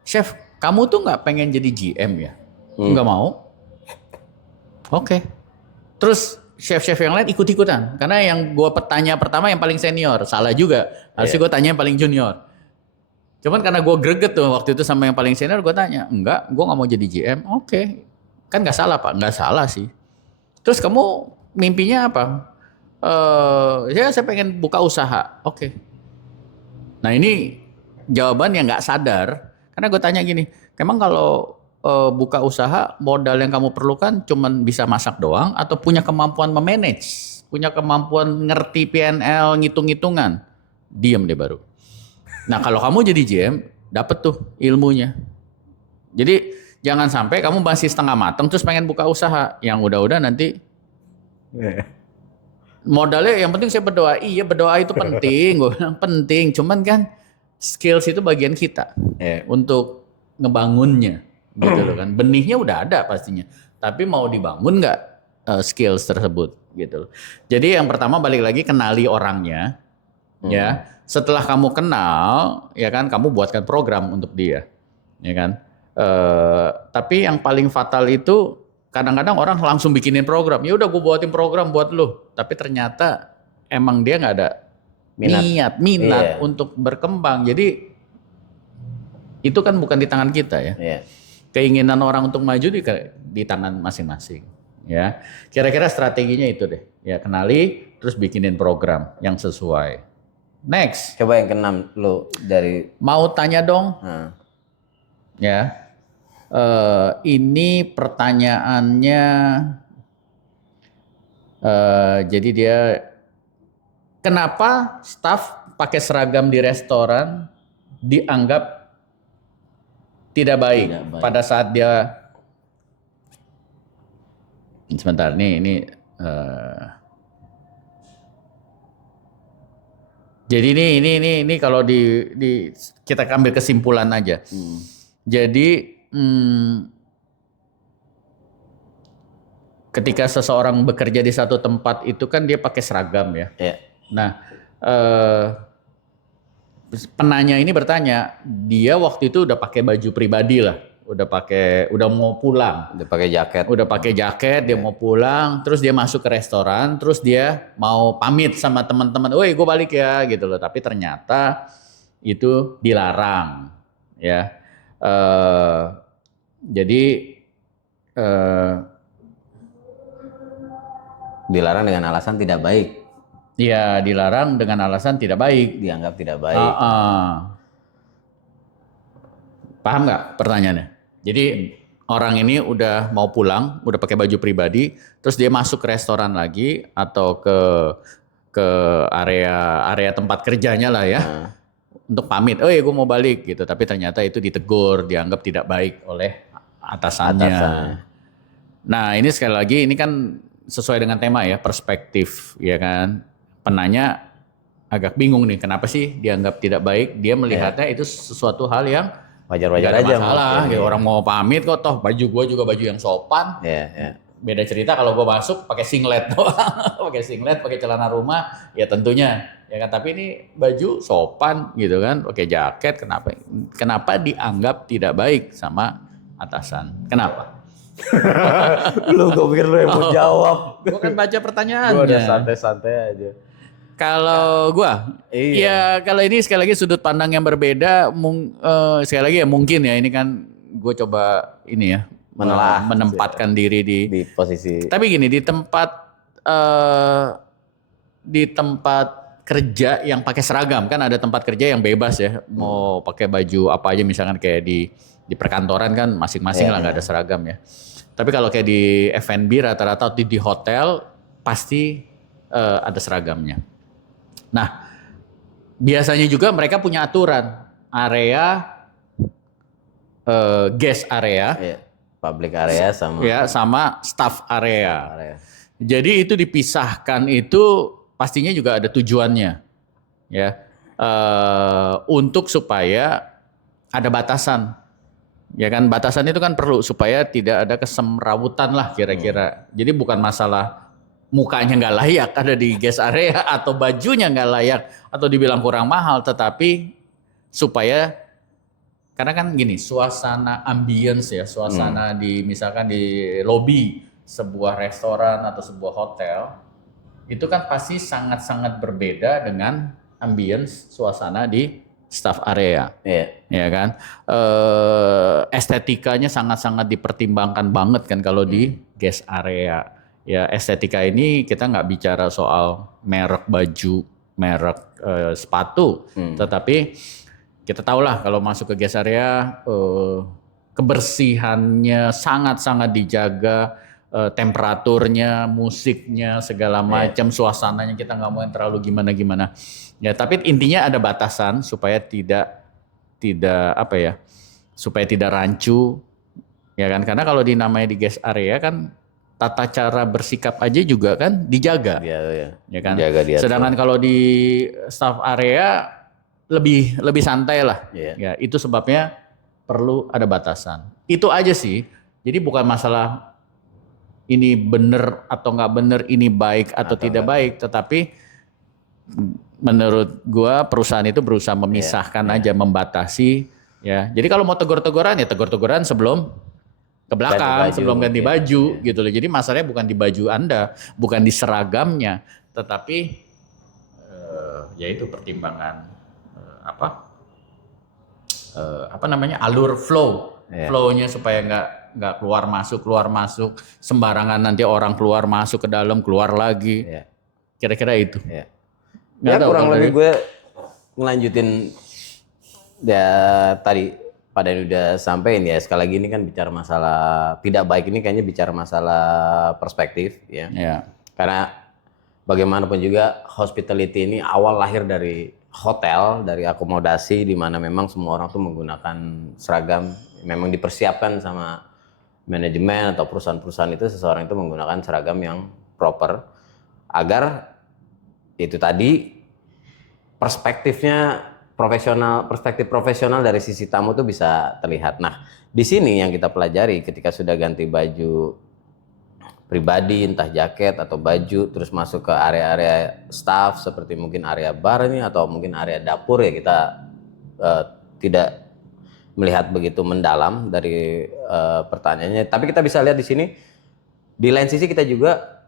chef, kamu tuh nggak pengen jadi GM ya? Nggak mau? Oke. Terus chef-chef yang lain ikut-ikutan. Karena yang gue tanya pertama yang paling senior, salah juga. Harusnya gue tanya yang paling junior. Cuman karena gue greget tuh waktu itu sama yang paling senior, gue tanya, enggak, gue nggak mau jadi GM. Oke. Kan nggak salah Pak, nggak salah sih. Terus kamu mimpinya apa? Ya saya pengen buka usaha. Oke. Nah ini jawaban yang nggak sadar, karena gue tanya gini, emang kalau buka usaha modal yang kamu perlukan cuman bisa masak doang atau punya kemampuan memanage, punya kemampuan ngerti PNL, ngitung-ngitungan? Diam deh baru. Nah kalau kamu jadi GM, dapet tuh ilmunya. Jadi jangan sampai kamu masih setengah mateng terus pengen buka usaha, yang udah-udah nanti modalnya yang penting saya berdoa. Iya berdoa itu penting, gue bilang penting. Cuman kan skills itu bagian kita untuk ngebangunnya, gitu loh kan. Benihnya udah ada pastinya, tapi mau dibangun nggak skills tersebut, gitu loh. Jadi yang pertama balik lagi kenali orangnya, ya. Setelah kamu kenal, ya kan, kamu buatkan program untuk dia, ya kan. Tapi yang paling fatal itu kadang-kadang orang langsung bikinin program. Ya udah gue buatin program buat lu. Tapi ternyata emang dia nggak ada minat untuk berkembang. Jadi itu kan bukan di tangan kita ya. Keinginan orang untuk maju di tangan masing-masing. Ya, kira-kira strateginya itu deh. Ya kenali, terus bikinin program yang sesuai. Next. Coba yang keenam lu dari. Mau tanya dong? Ya. Ini pertanyaannya, jadi dia, kenapa staf pakai seragam di restoran dianggap tidak baik pada saat dia, sebentar nih, jadi ini kalau di kita ambil kesimpulan aja. Jadi ketika seseorang bekerja di satu tempat itu kan dia pakai seragam ya. Nah, penanya ini bertanya, dia waktu itu udah pakai baju pribadi lah, udah mau pulang, Udah pakai jaket, dia mau pulang, terus dia masuk ke restoran, terus dia mau pamit sama teman-teman, woi gue balik ya gitu loh, tapi ternyata itu dilarang ya. Jadi dilarang dengan alasan tidak baik. Iya, dilarang dengan alasan tidak baik. Dianggap tidak baik. Paham nggak pertanyaannya? Jadi orang ini udah mau pulang, udah pakai baju pribadi, terus dia masuk ke restoran lagi atau ke area tempat kerjanya lah ya. Untuk pamit, oh ya gue mau balik gitu, tapi ternyata itu ditegur, dianggap tidak baik oleh atasannya. Nah ini sekali lagi, ini kan sesuai dengan tema ya, perspektif ya kan. Penanya agak bingung nih, kenapa sih dianggap tidak baik? Dia melihatnya itu sesuatu hal yang wajar-wajar aja. Masalah, gitu. Orang mau pamit kok, toh baju gue juga baju yang sopan. beda cerita kalau gue masuk pakai singlet doang, pakai singlet, pakai celana rumah, ya tentunya, ya kan. Tapi ini baju sopan gitu kan, pakai jaket. Kenapa dianggap tidak baik sama atasan? Kenapa? Lu gue pikir lu yang mau jawab. Gue kan baca pertanyaannya. Gue udah santai-santai aja. Kalau gua, ya kalau ini sekali lagi sudut pandang yang berbeda, sekali lagi ya mungkin ya ini kan gue coba ini ya menempatkan diri di posisi. Tapi gini di tempat kerja yang pakai seragam, kan ada tempat kerja yang bebas ya, mau pakai baju apa aja, misalkan kayak di perkantoran kan masing-masing lah nggak ada seragam ya. Tapi kalau kayak di F&B rata-rata di hotel pasti ada seragamnya. Nah, biasanya juga mereka punya aturan area guest area, public area sama staff area. Jadi itu dipisahkan itu pastinya juga ada tujuannya, ya, untuk supaya ada batasan, ya kan. Batasan itu kan perlu supaya tidak ada kesemrawutan lah kira-kira. Jadi bukan masalah mukanya nggak layak ada di guest area atau bajunya nggak layak atau dibilang kurang mahal, tetapi supaya, karena kan gini, suasana ambience ya, suasana di misalkan di lobi sebuah restoran atau sebuah hotel itu kan pasti sangat-sangat berbeda dengan ambience suasana di staff area, ya kan. Estetikanya sangat-sangat dipertimbangkan banget kan kalau di guest area. Ya, estetika ini kita nggak bicara soal merek baju, merek sepatu, tetapi kita tahu lah kalau masuk ke guest area kebersihannya sangat-sangat dijaga, temperaturnya, musiknya, segala macam, suasananya kita nggak mau yang terlalu gimana-gimana. Ya, tapi intinya ada batasan supaya tidak apa ya, supaya tidak rancu, ya kan. Karena kalau dinamai di guest area kan tata cara bersikap aja juga kan dijaga, ya kan. Sedangkan kalau di staff area lebih santai lah, ya. Itu sebabnya perlu ada batasan. Itu aja sih. Jadi bukan masalah ini benar atau nggak benar, ini baik atau tidak baik, tetapi menurut gua perusahaan itu berusaha memisahkan aja, membatasi, ya. Jadi kalau mau tegur-teguran ya tegur-teguran sebelum ke belakang, sebelum ganti baju gitu loh. Jadi masalahnya bukan di baju Anda, bukan di seragamnya, tetapi ya itu pertimbangan apa namanya, alur flow-nya supaya nggak keluar masuk sembarangan, nanti orang keluar masuk ke dalam, keluar lagi. Kira-kira itu. Ya kurang lebih gue ngelanjutin ya tadi Pak Dhani udah sampein ya. Sekali lagi ini kan bicara masalah tidak baik, ini kayaknya bicara masalah perspektif ya. Karena bagaimanapun juga hospitality ini awal lahir dari hotel, dari akomodasi di mana memang semua orang tuh menggunakan seragam, memang dipersiapkan sama manajemen atau perusahaan-perusahaan itu, seseorang itu menggunakan seragam yang proper agar itu tadi perspektif profesional dari sisi tamu tuh bisa terlihat. Nah, di sini yang kita pelajari ketika sudah ganti baju pribadi, entah jaket atau baju, terus masuk ke area-area staff seperti mungkin area bar ini atau mungkin area dapur ya, kita tidak melihat begitu mendalam dari pertanyaannya. Tapi kita bisa lihat di sini, di lain sisi kita juga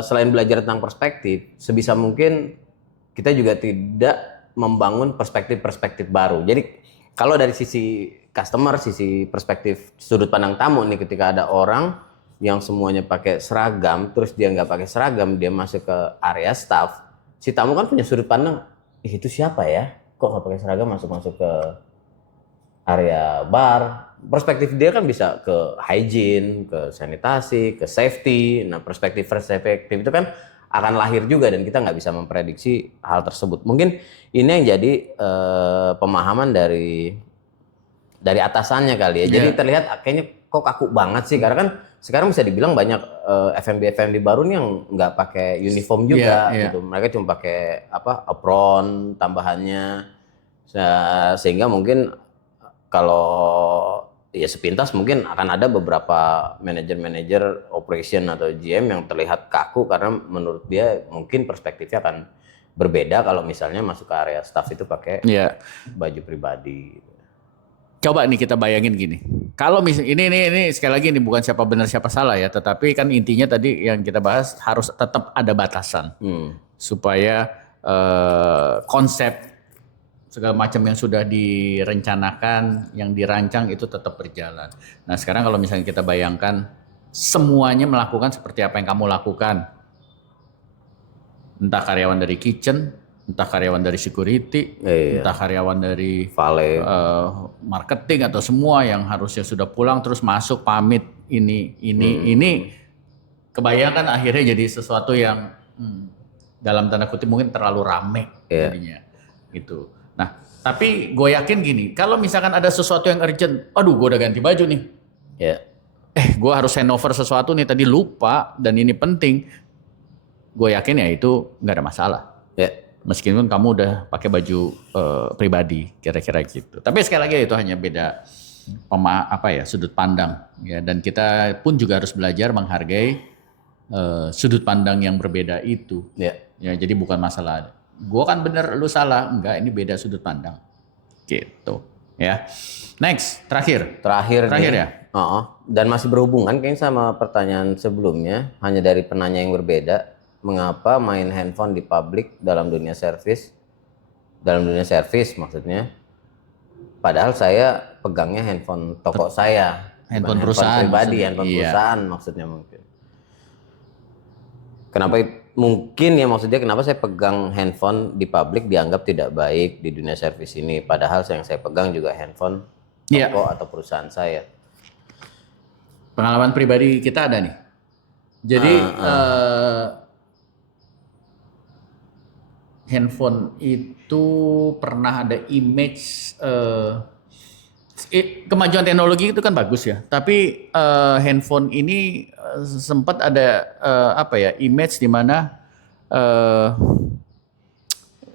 selain belajar tentang perspektif, sebisa mungkin kita juga tidak membangun perspektif-perspektif baru. Jadi kalau dari sisi customer, sisi perspektif sudut pandang tamu nih, ketika ada orang yang semuanya pakai seragam, terus dia nggak pakai seragam, dia masuk ke area staff, si tamu kan punya sudut pandang, itu siapa ya? Kok nggak pakai seragam masuk ke area bar? Perspektif dia kan bisa ke hygiene, ke sanitasi, ke safety. Nah, perspektif itu kan akan lahir juga dan kita nggak bisa memprediksi hal tersebut. Mungkin ini yang jadi pemahaman dari atasannya kali ya. Jadi terlihat kayaknya kok kaku banget sih, karena kan sekarang bisa dibilang banyak F&B baru nih yang nggak pakai uniform juga gitu. Mereka cuma pakai apron tambahannya, sehingga mungkin kalau ya sepintas mungkin akan ada beberapa manajer-manajer operation atau GM yang terlihat kaku karena menurut dia mungkin perspektifnya akan berbeda kalau misalnya masuk ke area staff itu pakai Ya. baju pribadi. Coba nih kita bayangin gini. Kalau ini sekali lagi ini bukan siapa benar siapa salah ya, tetapi kan intinya tadi yang kita bahas harus tetap ada batasan supaya konsep segala macam yang sudah direncanakan, yang dirancang itu tetap berjalan. Nah sekarang kalau misalnya kita bayangkan semuanya melakukan seperti apa yang kamu lakukan, entah karyawan dari kitchen, entah karyawan dari security, entah karyawan dari Vale. marketing atau semua yang harusnya sudah pulang terus masuk pamit ini kebayangkan akhirnya jadi sesuatu yang dalam tanda kutip mungkin terlalu rame jadinya gitu. Nah tapi gue yakin gini, kalau misalkan ada sesuatu yang urgent, aduh gue udah ganti baju nih, gue harus handover sesuatu nih tadi lupa dan ini penting, gue yakin ya itu nggak ada masalah. Meskipun kamu udah pakai baju pribadi, kira-kira gitu. Tapi sekali lagi itu hanya beda sudut pandang ya. Dan kita pun juga harus belajar menghargai sudut pandang yang berbeda itu. Ya, jadi bukan masalah. Gua kan bener, lu salah. Enggak, ini beda sudut pandang. Gitu. Ya. Next, terakhir Terakhir ya. Dan masih berhubungan kayaknya sama pertanyaan sebelumnya, hanya dari penanya yang berbeda. Mengapa main handphone di publik dalam dunia servis maksudnya, padahal saya pegangnya handphone toko saya, handphone bukan perusahaan pribadi, maksudnya. handphone perusahaan maksudnya mungkin. Kenapa saya pegang handphone di publik dianggap tidak baik di dunia servis ini, padahal yang saya pegang juga handphone toko atau perusahaan saya. Pengalaman pribadi kita ada nih. Jadi handphone itu pernah ada image kemajuan teknologi itu kan bagus ya, tapi handphone ini sempat ada image di mana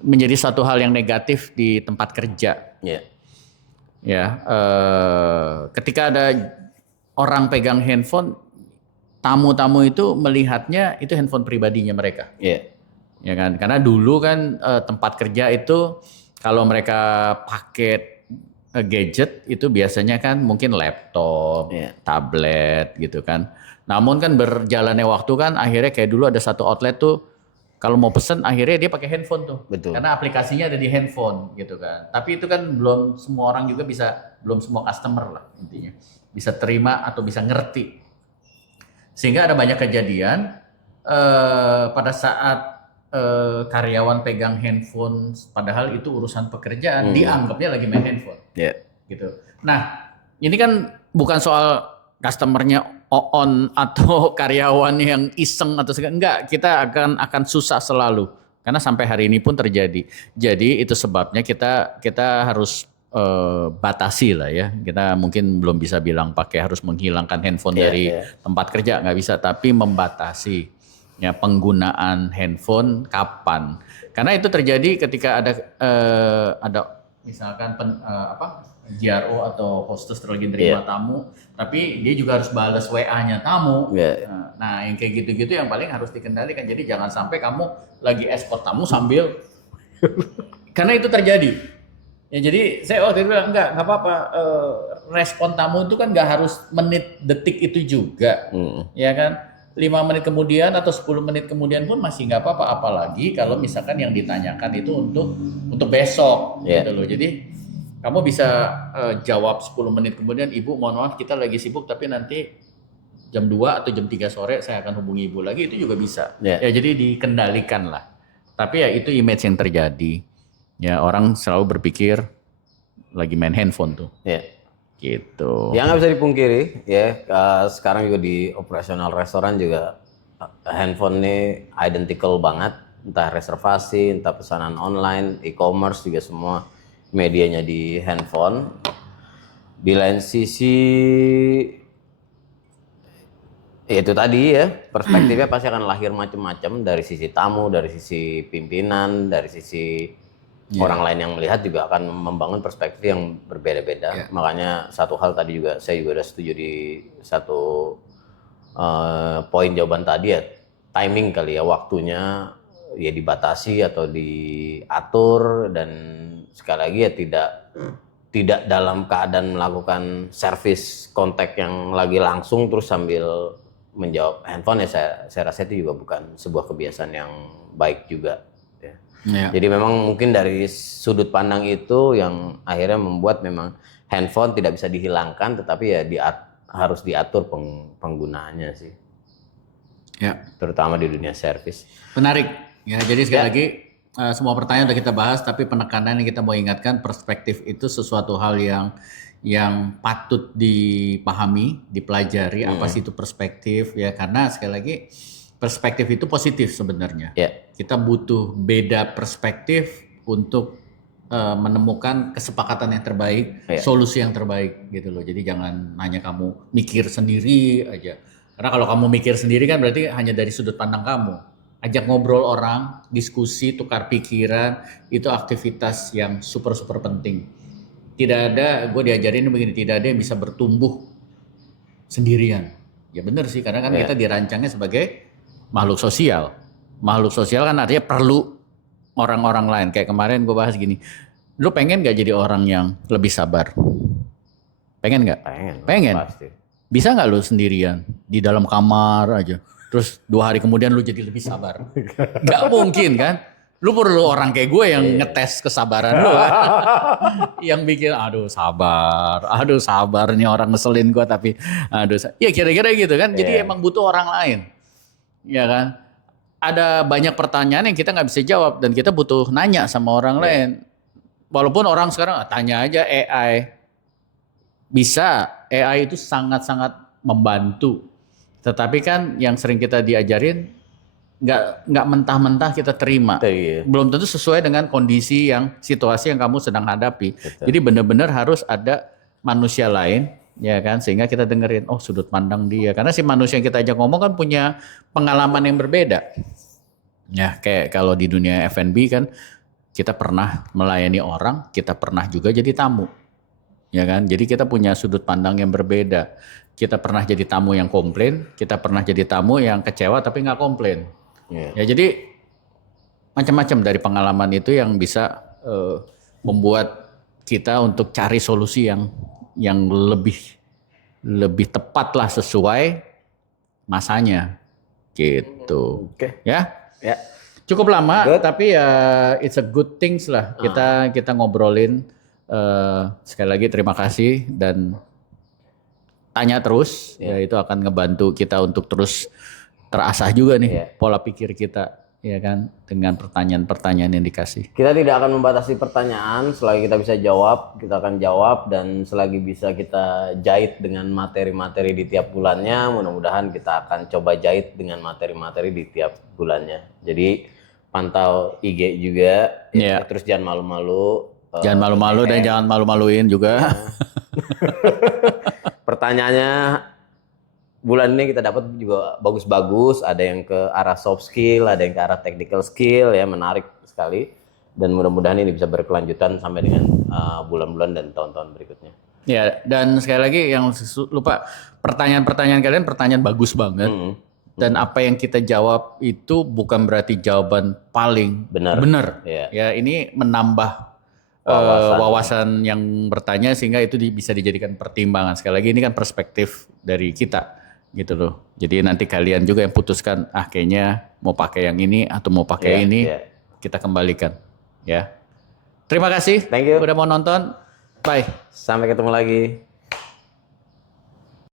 menjadi satu hal yang negatif di tempat kerja. Ketika ada orang pegang handphone, tamu-tamu itu melihatnya itu handphone pribadinya mereka. Ya kan, karena dulu kan tempat kerja itu kalau mereka pakai gadget itu biasanya kan mungkin laptop, tablet gitu kan. Namun kan berjalannya waktu kan akhirnya kayak dulu ada satu outlet tuh kalau mau pesen akhirnya dia pakai handphone tuh. Betul. Karena aplikasinya ada di handphone gitu kan. Tapi itu kan belum semua orang juga belum semua customer lah intinya bisa terima atau bisa ngerti. Sehingga ada banyak kejadian pada saat karyawan pegang handphone, padahal itu urusan pekerjaan, dianggapnya lagi main handphone, gitu. Nah, ini kan bukan soal customernya on atau karyawan yang iseng atau segala, enggak, kita akan susah selalu, karena sampai hari ini pun terjadi. Jadi itu sebabnya kita harus batasi lah ya. Kita mungkin belum bisa bilang harus menghilangkan handphone dari tempat kerja, nggak bisa, tapi membatasi. Ya penggunaan handphone kapan? Karena itu terjadi ketika ada misalkan GRO atau hostess lagi nerima tamu, tapi dia juga harus balas WA-nya tamu. Nah, yang kayak gitu-gitu yang paling harus dikendalikan. Jadi jangan sampai kamu lagi escort tamu sambil karena itu terjadi. Ya jadi saya waktu itu bilang enggak apa-apa, respon tamu itu kan nggak harus menit detik itu juga, ya kan? 5 menit kemudian atau 10 menit kemudian pun masih nggak apa-apa, apalagi kalau misalkan yang ditanyakan itu untuk besok gitu loh. Jadi kamu bisa jawab 10 menit kemudian, Ibu mohon maaf kita lagi sibuk tapi nanti jam 2 atau jam 3 sore saya akan hubungi Ibu lagi, itu juga bisa. Ya jadi dikendalikan lah. Tapi ya itu image yang terjadi. Ya orang selalu berpikir lagi main handphone tuh. Gitu. Ya nggak bisa dipungkiri ya, sekarang juga di operasional restoran juga handphone ini identical banget, entah reservasi, entah pesanan online, e-commerce juga semua medianya di handphone. Di lain sisi ya itu tadi ya, perspektifnya pasti akan lahir macam-macam dari sisi tamu, dari sisi pimpinan, dari sisi Orang lain yang melihat juga akan membangun perspektif yang berbeda-beda. Makanya satu hal tadi juga saya juga udah setuju di satu poin jawaban tadi ya, timing kali ya, waktunya ya dibatasi atau diatur, dan sekali lagi ya tidak dalam keadaan melakukan service kontak yang lagi langsung terus sambil menjawab handphone ya, saya rasa itu juga bukan sebuah kebiasaan yang baik juga. Jadi memang mungkin dari sudut pandang itu yang akhirnya membuat memang handphone tidak bisa dihilangkan, tetapi ya harus diatur penggunaannya sih. Ya. Terutama di dunia servis. Menarik. Ya, jadi sekali lagi semua pertanyaan udah kita bahas, tapi penekanan yang kita mau ingatkan, perspektif itu sesuatu hal yang patut dipahami, dipelajari. Apa sih itu perspektif ya? Karena sekali lagi perspektif itu positif sebenarnya. Kita butuh beda perspektif untuk menemukan kesepakatan yang terbaik, solusi yang terbaik gitu loh. Jadi jangan hanya kamu mikir sendiri aja. Karena kalau kamu mikir sendiri kan berarti hanya dari sudut pandang kamu. Ajak ngobrol orang, diskusi, tukar pikiran, itu aktivitas yang super penting. Tidak ada, gue diajarin begini, tidak ada yang bisa bertumbuh sendirian. Ya benar sih, karena kan kita dirancangnya sebagai makhluk sosial. Makhluk sosial kan artinya perlu orang-orang lain. Kayak kemarin gue bahas gini, lu pengen gak jadi orang yang lebih sabar? Pengen gak? Pengen. Pasti. Bisa gak lu sendirian di dalam kamar aja, terus 2 hari kemudian lu jadi lebih sabar? Gak mungkin kan? Lu perlu orang kayak gue yang ngetes kesabaran lu kan? Yang bikin aduh sabar nih orang ngeselin gue, tapi ya kira-kira gitu kan. Jadi emang butuh orang lain. Ya kan, ada banyak pertanyaan yang kita nggak bisa jawab dan kita butuh nanya sama orang lain. Walaupun orang sekarang tanya aja AI, bisa, AI itu sangat-sangat membantu. Tetapi kan yang sering kita diajarin nggak mentah-mentah kita terima. Belum tentu sesuai dengan kondisi situasi yang kamu sedang hadapi. Jadi benar-benar harus ada manusia lain. Ya kan, sehingga kita dengerin sudut pandang dia, karena si manusia yang kita ajak ngomong kan punya pengalaman yang berbeda. Ya kayak kalau di dunia F&B kan kita pernah melayani orang, kita pernah juga jadi tamu. Ya kan, jadi kita punya sudut pandang yang berbeda. Kita pernah jadi tamu yang komplain, kita pernah jadi tamu yang kecewa tapi nggak komplain. Ya jadi macam-macam dari pengalaman itu yang bisa membuat kita untuk cari solusi yang lebih tepat lah, sesuai masanya gitu. Ya cukup lama, tapi ya it's a good things lah. Kita ngobrolin. Sekali lagi terima kasih dan tanya terus, ya itu akan ngebantu kita untuk terus terasah juga nih pola pikir kita. Ya kan, dengan pertanyaan-pertanyaan yang dikasih. Kita tidak akan membatasi pertanyaan, selagi kita bisa jawab, kita akan jawab, dan selagi bisa kita jahit dengan materi-materi di tiap bulannya, mudah-mudahan kita akan coba jahit dengan materi-materi di tiap bulannya. Jadi pantau IG juga, terus jangan malu-malu. Jangan malu-malu dan jangan malu-maluin juga. Pertanyaannya bulan ini kita dapat juga bagus-bagus, ada yang ke arah soft skill, ada yang ke arah technical skill, ya menarik sekali. Dan mudah-mudahan ini bisa berkelanjutan sampai dengan bulan-bulan dan tahun-tahun berikutnya. Ya, dan sekali lagi yang lupa, pertanyaan-pertanyaan kalian pertanyaan bagus banget. Dan apa yang kita jawab itu bukan berarti jawaban paling benar. Ya, ini menambah wawasan yang bertanya sehingga itu bisa dijadikan pertimbangan. Sekali lagi ini kan perspektif dari kita. Gitu loh. Jadi nanti kalian juga yang putuskan, kayaknya mau pakai yang ini atau mau pakai ini, kita kembalikan. Ya. Terima kasih. Thank you. Udah mau nonton. Bye. Sampai ketemu lagi.